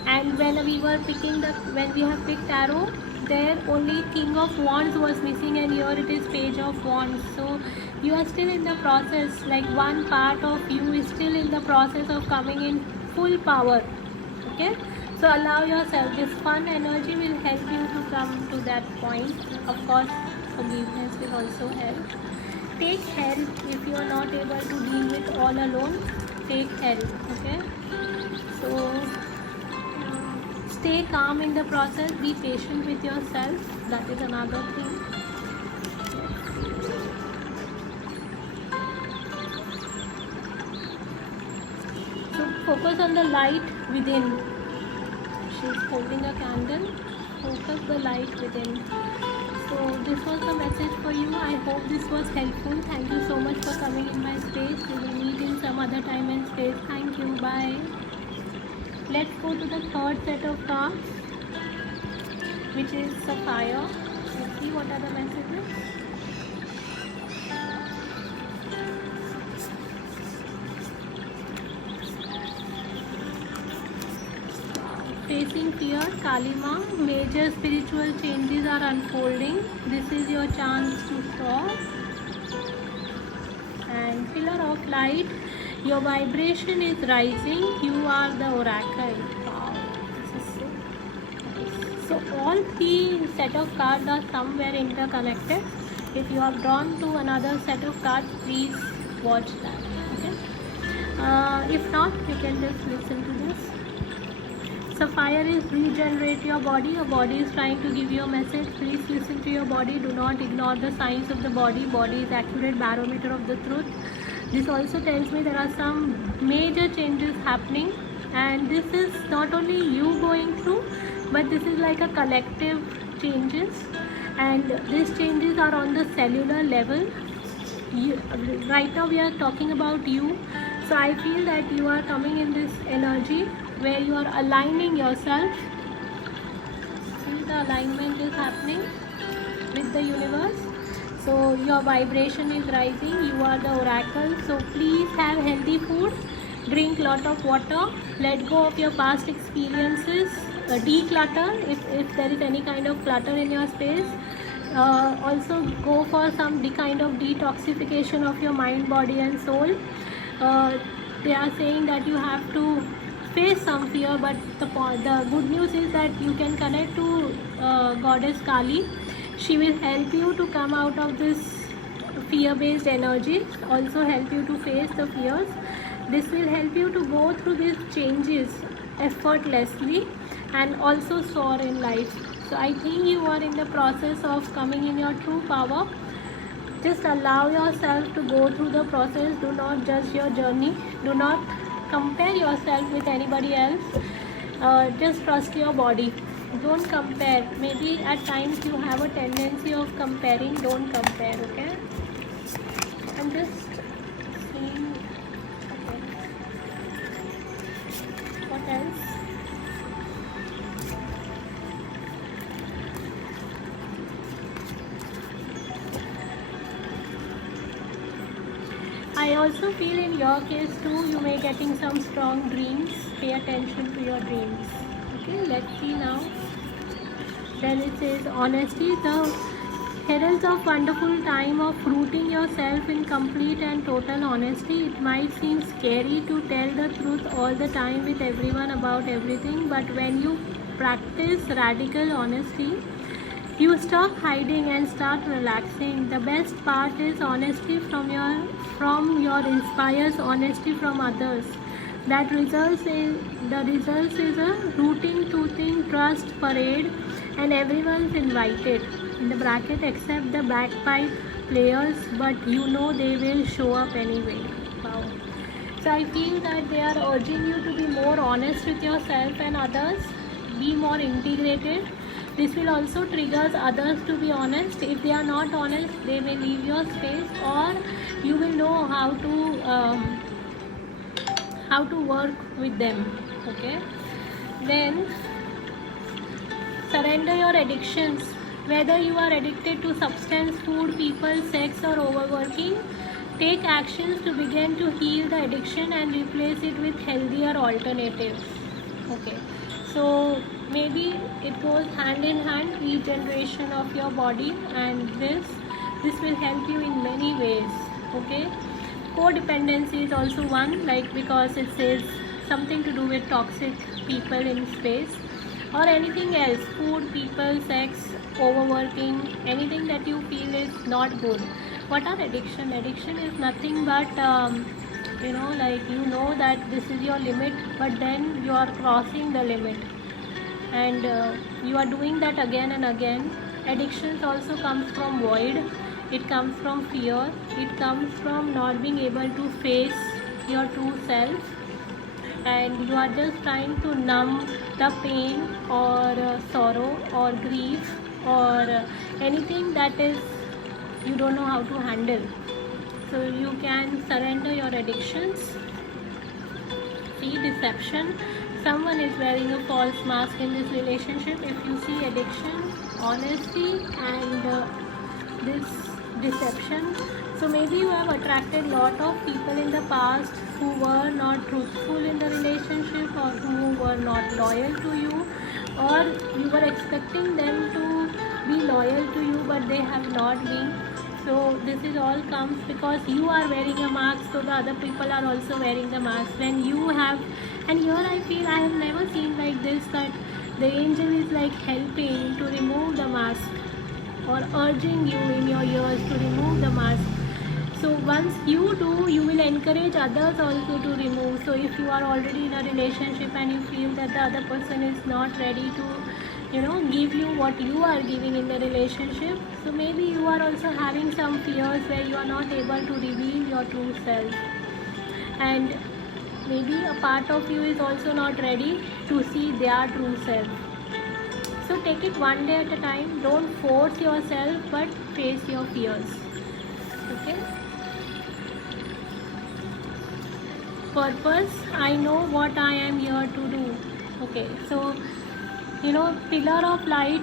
And when we have picked tarot, there only King of Wands was missing, and here it is Page of Wands. So you are still in the process, like one part of you is still in the process of coming in full power. Okay, so allow yourself. This fun energy will help you to come to that point. Of course, forgiveness will also help. Take help if you are not able to deal with all alone. Take help. Okay, so stay calm in the process. Be patient with yourself. That is another thing. So focus on the light within. She's holding a candle. Focus the light within. So this was the message for you. I hope this was helpful. Thank you so much for coming in my space. We will meet in some other time and space. Thank you. Bye. Let's go to the third set of cards, which is Sapphire. Let's see what are the messages. Facing fear, Kalima, major spiritual changes are unfolding. This is your chance to stop. And Pillar of Light, your vibration is rising. You are the oracle. Wow, this is so all three set of cards are somewhere interconnected. If you are drawn to another set of cards, please watch that. Okay. If not, you can just listen to this. Sapphire is regenerate your body. Your body is trying to give you a message. Please listen to your body. Do not ignore the signs of the body. Body is accurate barometer of the truth. This also tells me there are some major changes happening, and this is not only you going through, but this is like a collective changes, and these changes are on the cellular level. Right now we are talking about you. So I feel that you are coming in this energy where you are aligning yourself. See, the alignment is happening with the universe. So your vibration is rising. You are the oracle. So please have healthy food. Drink lot of water. Let go of your past experiences. Declutter if there is any kind of clutter in your space. Also go for some kind of detoxification of your mind, body and soul. They are saying that you have to face some fear, but the good news is that you can connect to goddess Kali. She will help you to come out of this fear based energy, also help you to face the fears. This will help you to go through these changes effortlessly and also soar in life. So I think you are in the process of coming in your true power. Just allow yourself to go through the process. Do not judge your journey. Do not compare yourself with anybody else. Just trust your body. Don't compare. Maybe at times you have a tendency of comparing. Don't compare, okay? I'm just seeing. Okay. What else? I also feel in your case too, you may getting some strong dreams. Pay attention to your dreams. Okay, let's see now. Then it says honesty. The heralds of wonderful time of rooting yourself in complete and total honesty. It might seem scary to tell the truth all the time with everyone about everything, but when you practice radical honesty, you stop hiding and start relaxing. The best part is honesty from your inspires honesty from others. That results is a rooting, tooting, trust parade, and everyone's invited. In the bracket, except the bagpipe players, but you know they will show up anyway. Wow. So I feel that they are urging you to be more honest with yourself and others. Be more integrated. This will also trigger others to be honest. If they are not honest, they may leave your space, or you will know how to work with them. Okay. Then surrender your addictions. Whether you are addicted to substance, food, people, sex, or overworking, take actions to begin to heal the addiction and replace it with healthier alternatives. Okay. So maybe it goes hand in hand, regeneration of your body, and this will help you in many ways. Okay. Codependency is also one, like, because it says something to do with toxic people in space or anything else, food, people, sex, overworking, anything that you feel is not good. What are addiction? Addiction is nothing but like you know that this is your limit, but then you are crossing the limit, and you are doing that again and again. Addictions also comes from void. It comes from fear. It comes from not being able to face your true self, and you are just trying to numb the pain or sorrow or grief or anything that is you don't know how to handle. So you can surrender your addictions. See, deception. Someone is wearing a false mask in this relationship. If you see addiction, honesty, and this deception, so maybe you have attracted a lot of people in the past who were not truthful in the relationship, or who were not loyal to you, or you were expecting them to be loyal to you, but they have not been. So this is all comes because you are wearing a mask, so the other people are also wearing the mask. When you have, and here I feel I have never seen like this, that the angel is like helping to remove the mask or urging you in your ears to remove the mask. So once you do, you will encourage others also to remove. So if you are already in a relationship and you feel that the other person is not ready to give you what you are giving in the relationship, so maybe you are also having some fears where you are not able to reveal your true self, and maybe a part of you is also not ready to see their true self. So take it one day at a time. Don't force yourself, but face your fears. Okay. Purpose. I know what I am here to do. Okay. So pillar of light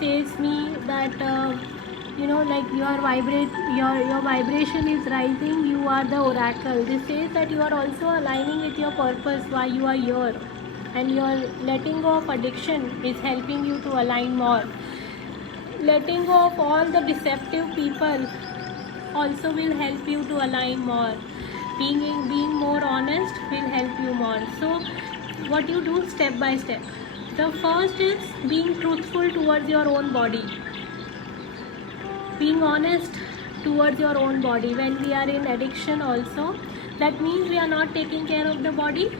says me that like your vibration is rising. You are the oracle. This says that you are also aligning with your purpose, why you are here, and your letting go of addiction is helping you to align more. Letting go of all the deceptive people also will help you to align more. Being more honest will help you more. So what you do step by step. The first is being truthful towards your own body, being honest towards your own body. When we are in addiction also, that means we are not taking care of the body.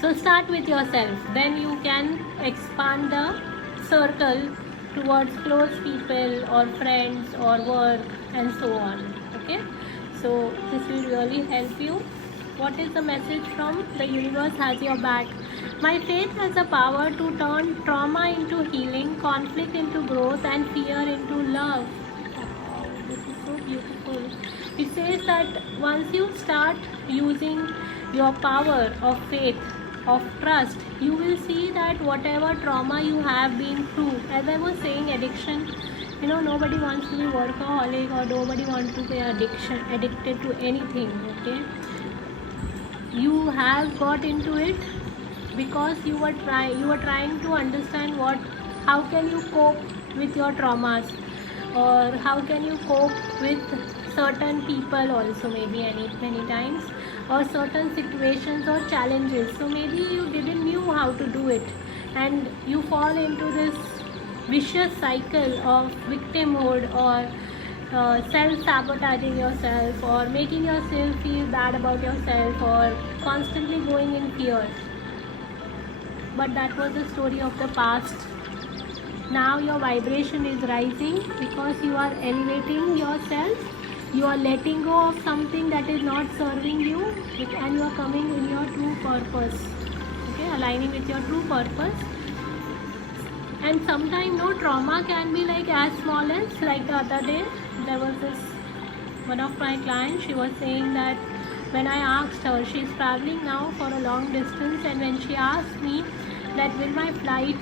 So start with yourself, then you can expand the circle towards close people or friends or work and so on. Okay, so this will really help you. What is the message from the universe? Has your back. My faith has the power to turn trauma into healing, conflict into growth, and fear into love. Wow, this is so beautiful. It says that once you start using your power of faith, of trust, you will see that whatever trauma you have been through, as I was saying, addiction, nobody wants to be workaholic or nobody wants to be addicted to anything. Okay, you have got into it because you were trying to understand how can you cope with your traumas, or how can you cope with certain people also, maybe many times, or certain situations or challenges. So maybe you didn't knew how to do it, and you fall into this vicious cycle of victimhood, or self-sabotaging yourself, or making yourself feel bad about yourself, or constantly going in fear. But that was the story of the past. Now your vibration is rising because you are elevating yourself. You are letting go of something that is not serving you, and you are coming in your true purpose. Okay, aligning with your true purpose. And sometimes trauma can be like as small as, like the other day, there was this one of my clients. She was saying that when I asked her, she's traveling now for a long distance, and when she asked me that will my flight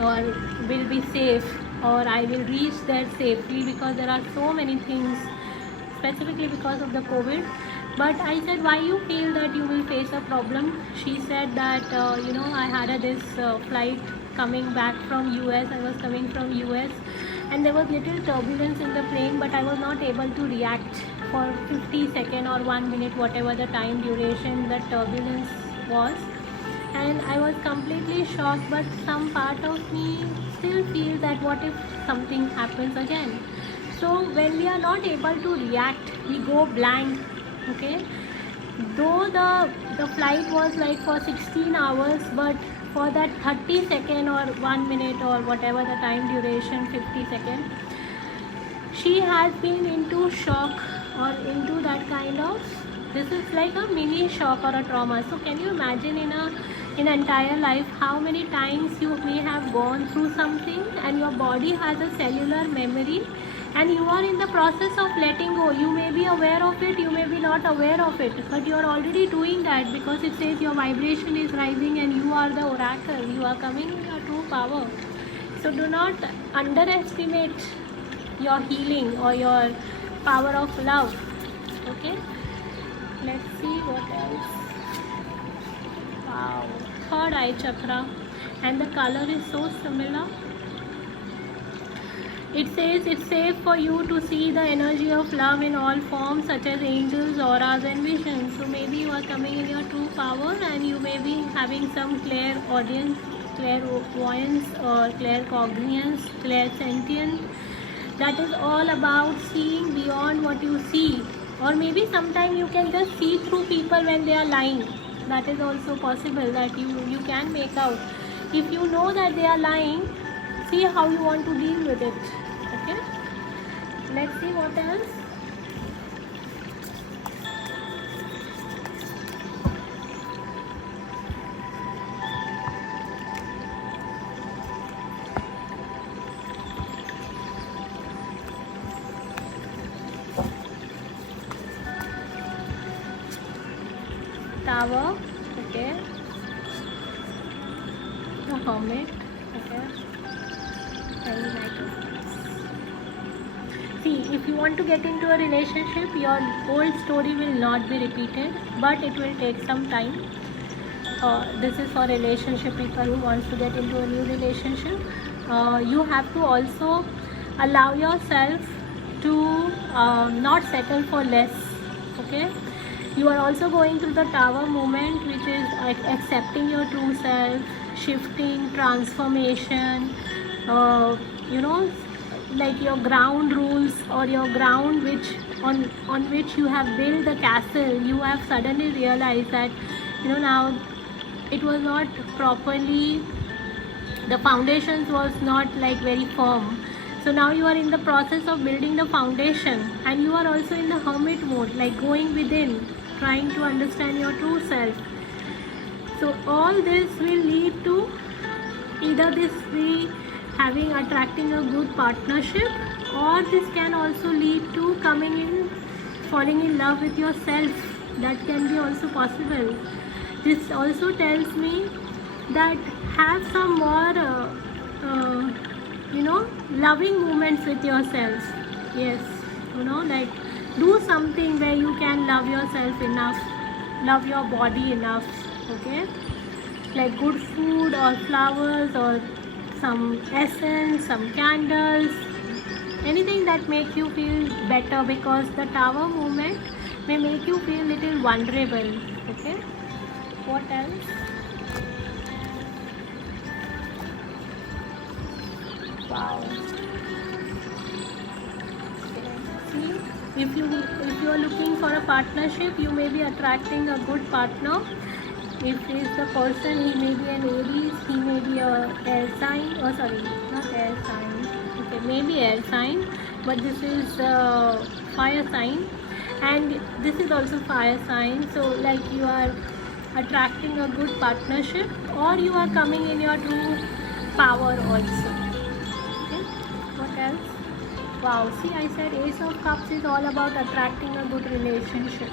or will be safe, or I will reach there safely, because there are so many things, specifically because of the COVID. But I said, why you feel that you will face a problem? She said that I had this flight coming back from US. I was coming from US, and there was little turbulence in the plane, but I was not able to react for 50 seconds or 1 minute, whatever the time duration the turbulence was. And I was completely shocked, but some part of me still feels that what if something happens again. So when we are not able to react, we go blank. Okay, though the flight was like for 16 hours, but for that 30 second or 1 minute or whatever the time duration, 50 seconds, she has been into shock, or into that kind of, this is like a mini shock or a trauma. So can you imagine in entire life how many times you may have gone through something, and your body has a cellular memory, and you are in the process of letting go. You may be aware of it, you may be not aware of it, but you are already doing that, because it says your vibration is rising and you are the oracle. You are coming in your true power. So do not underestimate your healing or your power of love. Okay, let's see what else. Wow, third eye chakra, and the color is so similar. It says it's safe for you to see the energy of love in all forms, such as angels, auras, and visions. So maybe you are coming in your true power, and you may be having some clairaudience, clairvoyance, or claircognizance, clairsentience. That is all about seeing beyond what you see. Or maybe sometimes you can just see through people when they are lying. That is also possible, that you can make out. If you know that they are lying, see how you want to deal with it. Okay, let's see what else. Tower, okay, the hermit, okay, and see, if you want to get into a relationship, your old story will not be repeated, but it will take some time. This is for relationship people who wants to get into a new relationship. You have to also allow yourself to not settle for less. Okay, You are also going through the tower movement, which is accepting your true self, shifting, transformation, uh, you know, like your ground rules or your ground which on which you have built the castle. You have suddenly realized that now it was not properly, the foundations was not like very firm. So now you are in the process of building the foundation, and you are also in the hermit mode, like going within, trying to understand your true self. So all this will lead to either this be having attracting a good partnership, or this can also lead to coming in, falling in love with yourself. That can be also possible. This also tells me that have some more loving moments with yourself. Yes, like do something where you can love yourself enough, love your body enough. Okay, like good food or flowers or some essence, some candles, anything that make you feel better, because the tower movement may make you feel little vulnerable. Okay, what else? Wow. See, if you are looking for a partnership, you may be attracting a good partner. If he is the person, he may be an Aries, he may be a air sign, oh sorry, not air sign, okay, maybe air sign, but this is fire sign, and this is also fire sign. So like you are attracting a good partnership, or you are coming in your true power also. Okay, what else? Wow, see, I said Ace of Cups is all about attracting a good relationship.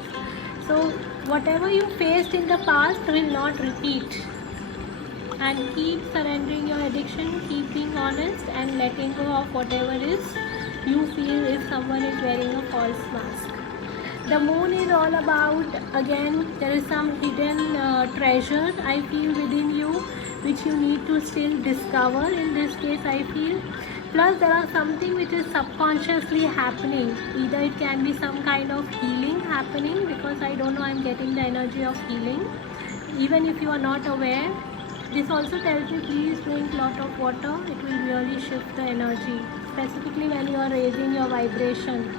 So whatever you faced in the past will not repeat, and keep surrendering your addiction, keep being honest, and letting go of whatever is you feel if someone is wearing a false mask. The moon is all about, again, there is some hidden treasure I feel within you, which you need to still discover. In this case, I feel, plus there are something which is subconsciously happening. Either it can be some kind of healing happening, because I don't know, I'm getting the energy of healing, even if you are not aware. This also tells you, please drink lot of water. It will really shift the energy, specifically when you are raising your vibration.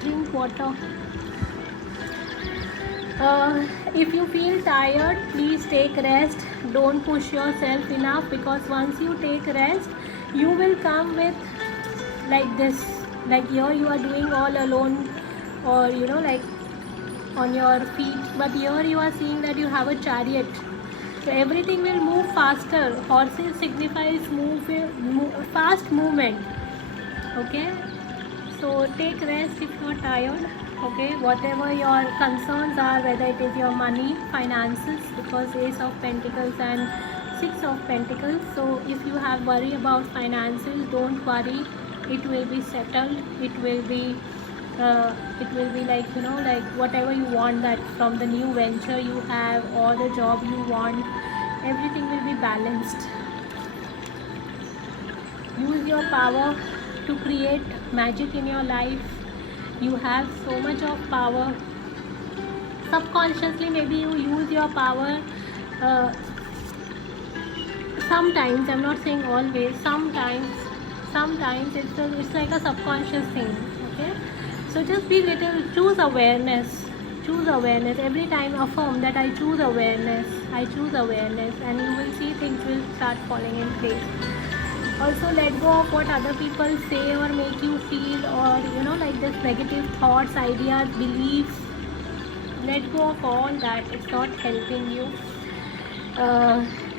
Drink water. If you feel tired, please take rest. Don't push yourself enough, because once you take rest, you will come with like this, like here you are doing all alone, or like on your feet, but here you are seeing that you have a chariot, so everything will move faster. Horses signifies fast movement. Okay, so take rest if you are tired. Okay, whatever your concerns are, whether it is your money, finances, because Ace of Pentacles and Six of Pentacles. So if you have worry about finances, don't worry, it will be settled. It will be like like whatever you want, that from the new venture you have or the job you want, everything will be balanced. Use your power to create magic in your life. You have so much of power. Subconsciously maybe you use your power sometimes, I'm not saying always, sometimes it's like a subconscious thing. Okay, so just be little, choose awareness. Every time affirm that I choose awareness, and you will see things will start falling in place. Also let go of what other people say or make you feel, or like this negative thoughts, ideas, beliefs. Let go of all that, it's not helping you.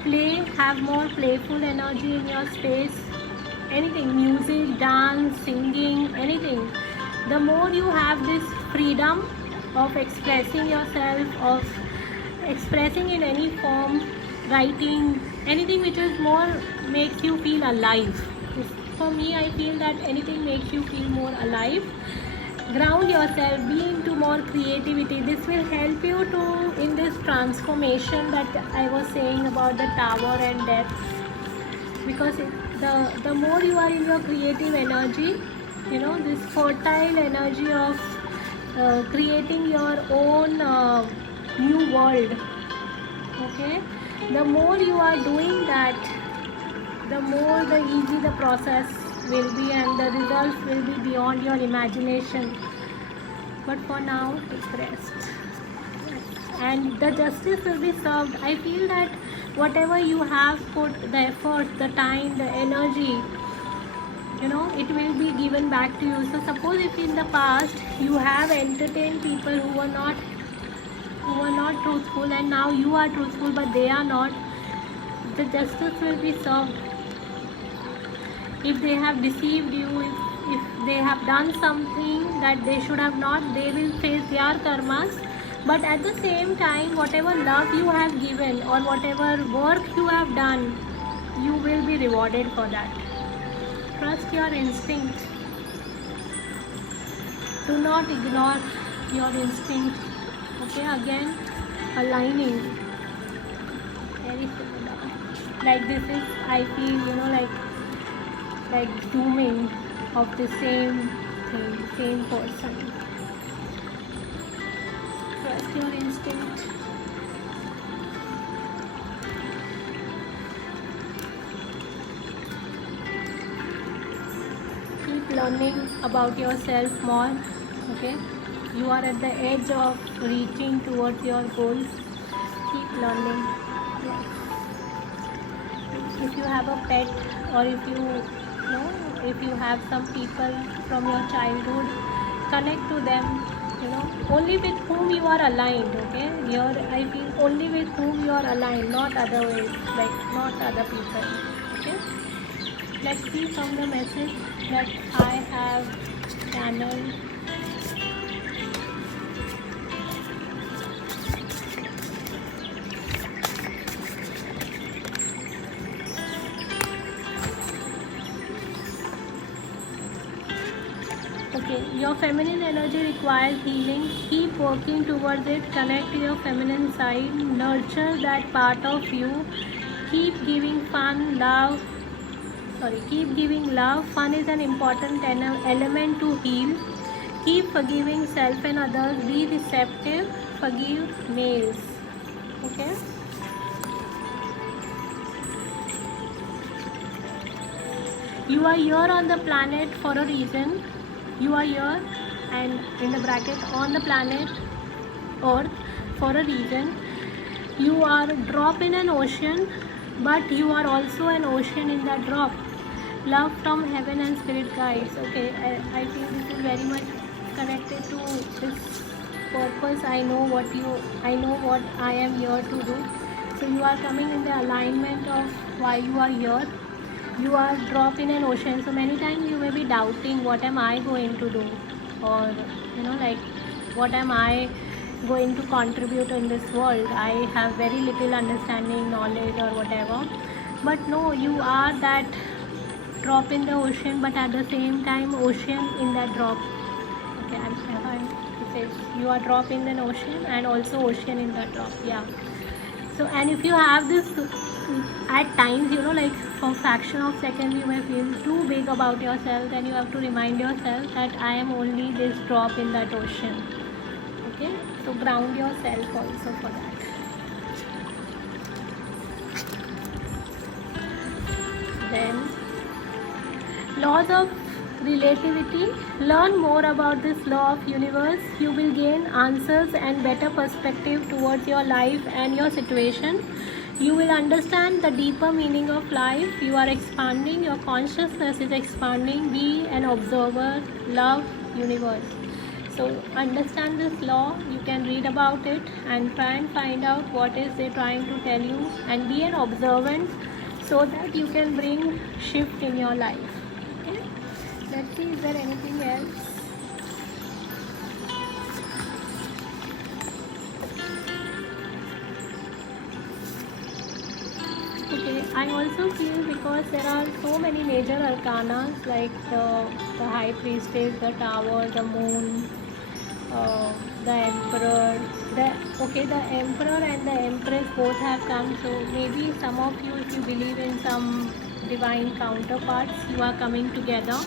Play, have more playful energy in your space. Anything, music, dance, singing, anything. The more you have this freedom of expressing yourself, of expressing in any form, writing, anything which is more makes you feel alive. For me, I feel that anything makes you feel more alive. Ground yourself, be into more creativity. This will help you to in this transformation that I was saying about the tower and death, because the more you are in your creative energy, this fertile energy of creating your own new world. Okay, the more you are doing that, the more the easy the process will be, and the results will be beyond your imagination. But for now, take rest, and the justice will be served. I feel that whatever you have put, the effort, the time, the energy, it will be given back to you. So suppose if in the past you have entertained people who were not truthful, and now you are truthful but they are not, the justice will be served. If they have deceived you, if they have done something that they should have not, they will face their karmas. But at the same time, whatever love you have given or whatever work you have done, you will be rewarded for that. Trust your instinct. Do not ignore your instinct. Okay, again, aligning. Very similar. Like this is, I feel, like zooming of the same thing, same person. Trust your instinct. Keep learning about yourself more. Okay, you are at the edge of reaching towards your goals. Keep learning. Yes. If you have a pet, or if you have some people from your childhood, connect to them. Only with whom you are aligned. Okay, here I feel only with whom you are aligned, not other ways, like not other people. Okay, let's see from the message that I have channeled. Okay, your feminine energy requires healing. Keep working towards it. Connect to your feminine side. Nurture that part of you. Keep giving love. Fun is an important element to heal. Keep forgiving self and others. Be receptive. Forgive males. Okay. You are here on the planet for a reason. You are here, and in the bracket, on the planet Earth for a reason. You are a drop in an ocean, but you are also an ocean in that drop. Love from heaven and spirit guides. Okay, I feel this is very much connected to this purpose. I know what I am here to do. So you are coming in the alignment of why you are here. You are drop in an ocean. So many times you may be doubting, what am I going to do, or what am I going to contribute in this world. I have very little understanding, knowledge, or whatever. But no, you are that drop in the ocean, but at the same time ocean in that drop. Okay, it says you are drop in an ocean and also ocean in that drop. Yeah. So, and if you have this at times, for fraction of second you may feel too big about yourself, then you have to remind yourself that I am only this drop in that ocean. Okay, so ground yourself also for that. Then laws of relativity. Learn more about this law of universe. You will gain answers and better perspective towards your life and your situation. You will understand the deeper meaning of life. You are expanding, your consciousness is expanding. Be an observer, love universe. So understand this law. You can read about it and try and find out what is they trying to tell you, and be an observant so that you can bring shift in your life. Okay, let's see, is there anything else? Okay, I also feel, because there are so many major arcanas like the High Priestess, the Tower, the Moon, the Emperor. The Emperor and the Empress both have come. So maybe some of you, if you believe in some divine counterparts, you are coming together.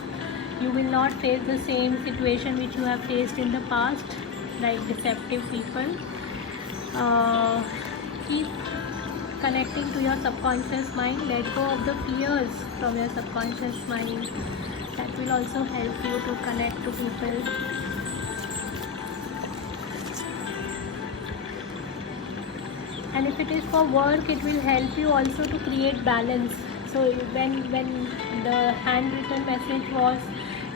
You will not face the same situation which you have faced in the past. like deceptive people. Keep connecting to your subconscious mind. Let go of the fears from your subconscious mind. That will also help you to connect to people. And if it is for work, it will help you also to create balance. So when the handwritten message was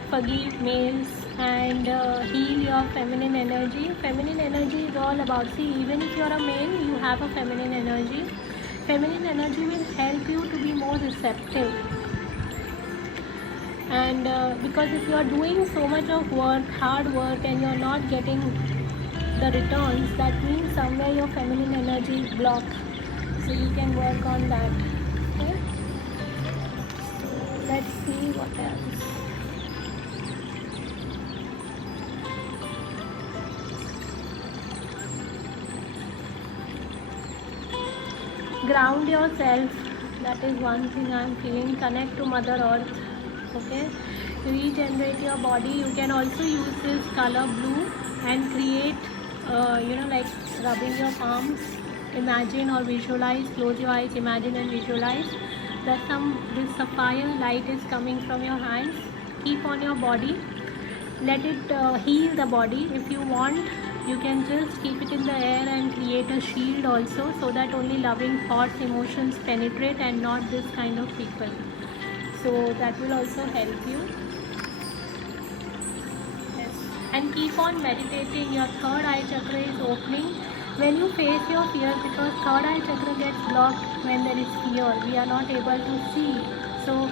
forgive males and heal your feminine energy. Feminine energy is all about, see, even if you are a male, you have a feminine energy. Feminine energy will help you to be more receptive. And because if you are doing so much of work, hard work, and you are not getting the returns, that means somewhere your feminine energy is blocked. So you can work on that. Okay, so let's see what else. Ground yourself. That is one thing I am feeling. Connect to Mother Earth. Okay, regenerate your body. You can also use this color blue and create like rubbing your palms. Imagine or visualize, close your eyes, imagine and visualize that this sapphire light is coming from your hands. Keep on your body. Let it heal the body. If you want, you can just keep it in the air and create a shield also, so that only loving thoughts, emotions penetrate and not this kind of people. So that will also help you. Yes. And keep on meditating. Your third eye chakra is opening when you face your fear, because third eye chakra gets blocked when there is fear. We are not able to see. So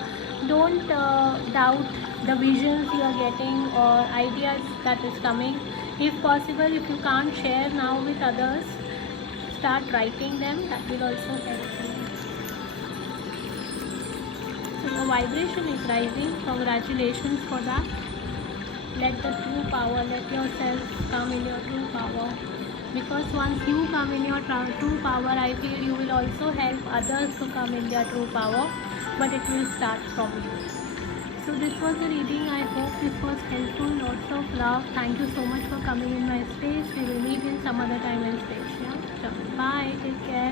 don't doubt the visions you are getting or ideas that is coming. If possible, if you can't share now with others, start writing them. That will also help you. So your vibration is rising. Congratulations for that. Let the true power, let yourself come in your true power. Because once you come in your true power, I feel you will also help others to come in their true power. But it will start from you. So this was the reading. I hope this was helpful. Lots of love. Thank you so much for coming in my space. We will meet in some other time and space. Yeah. So, bye. Take care.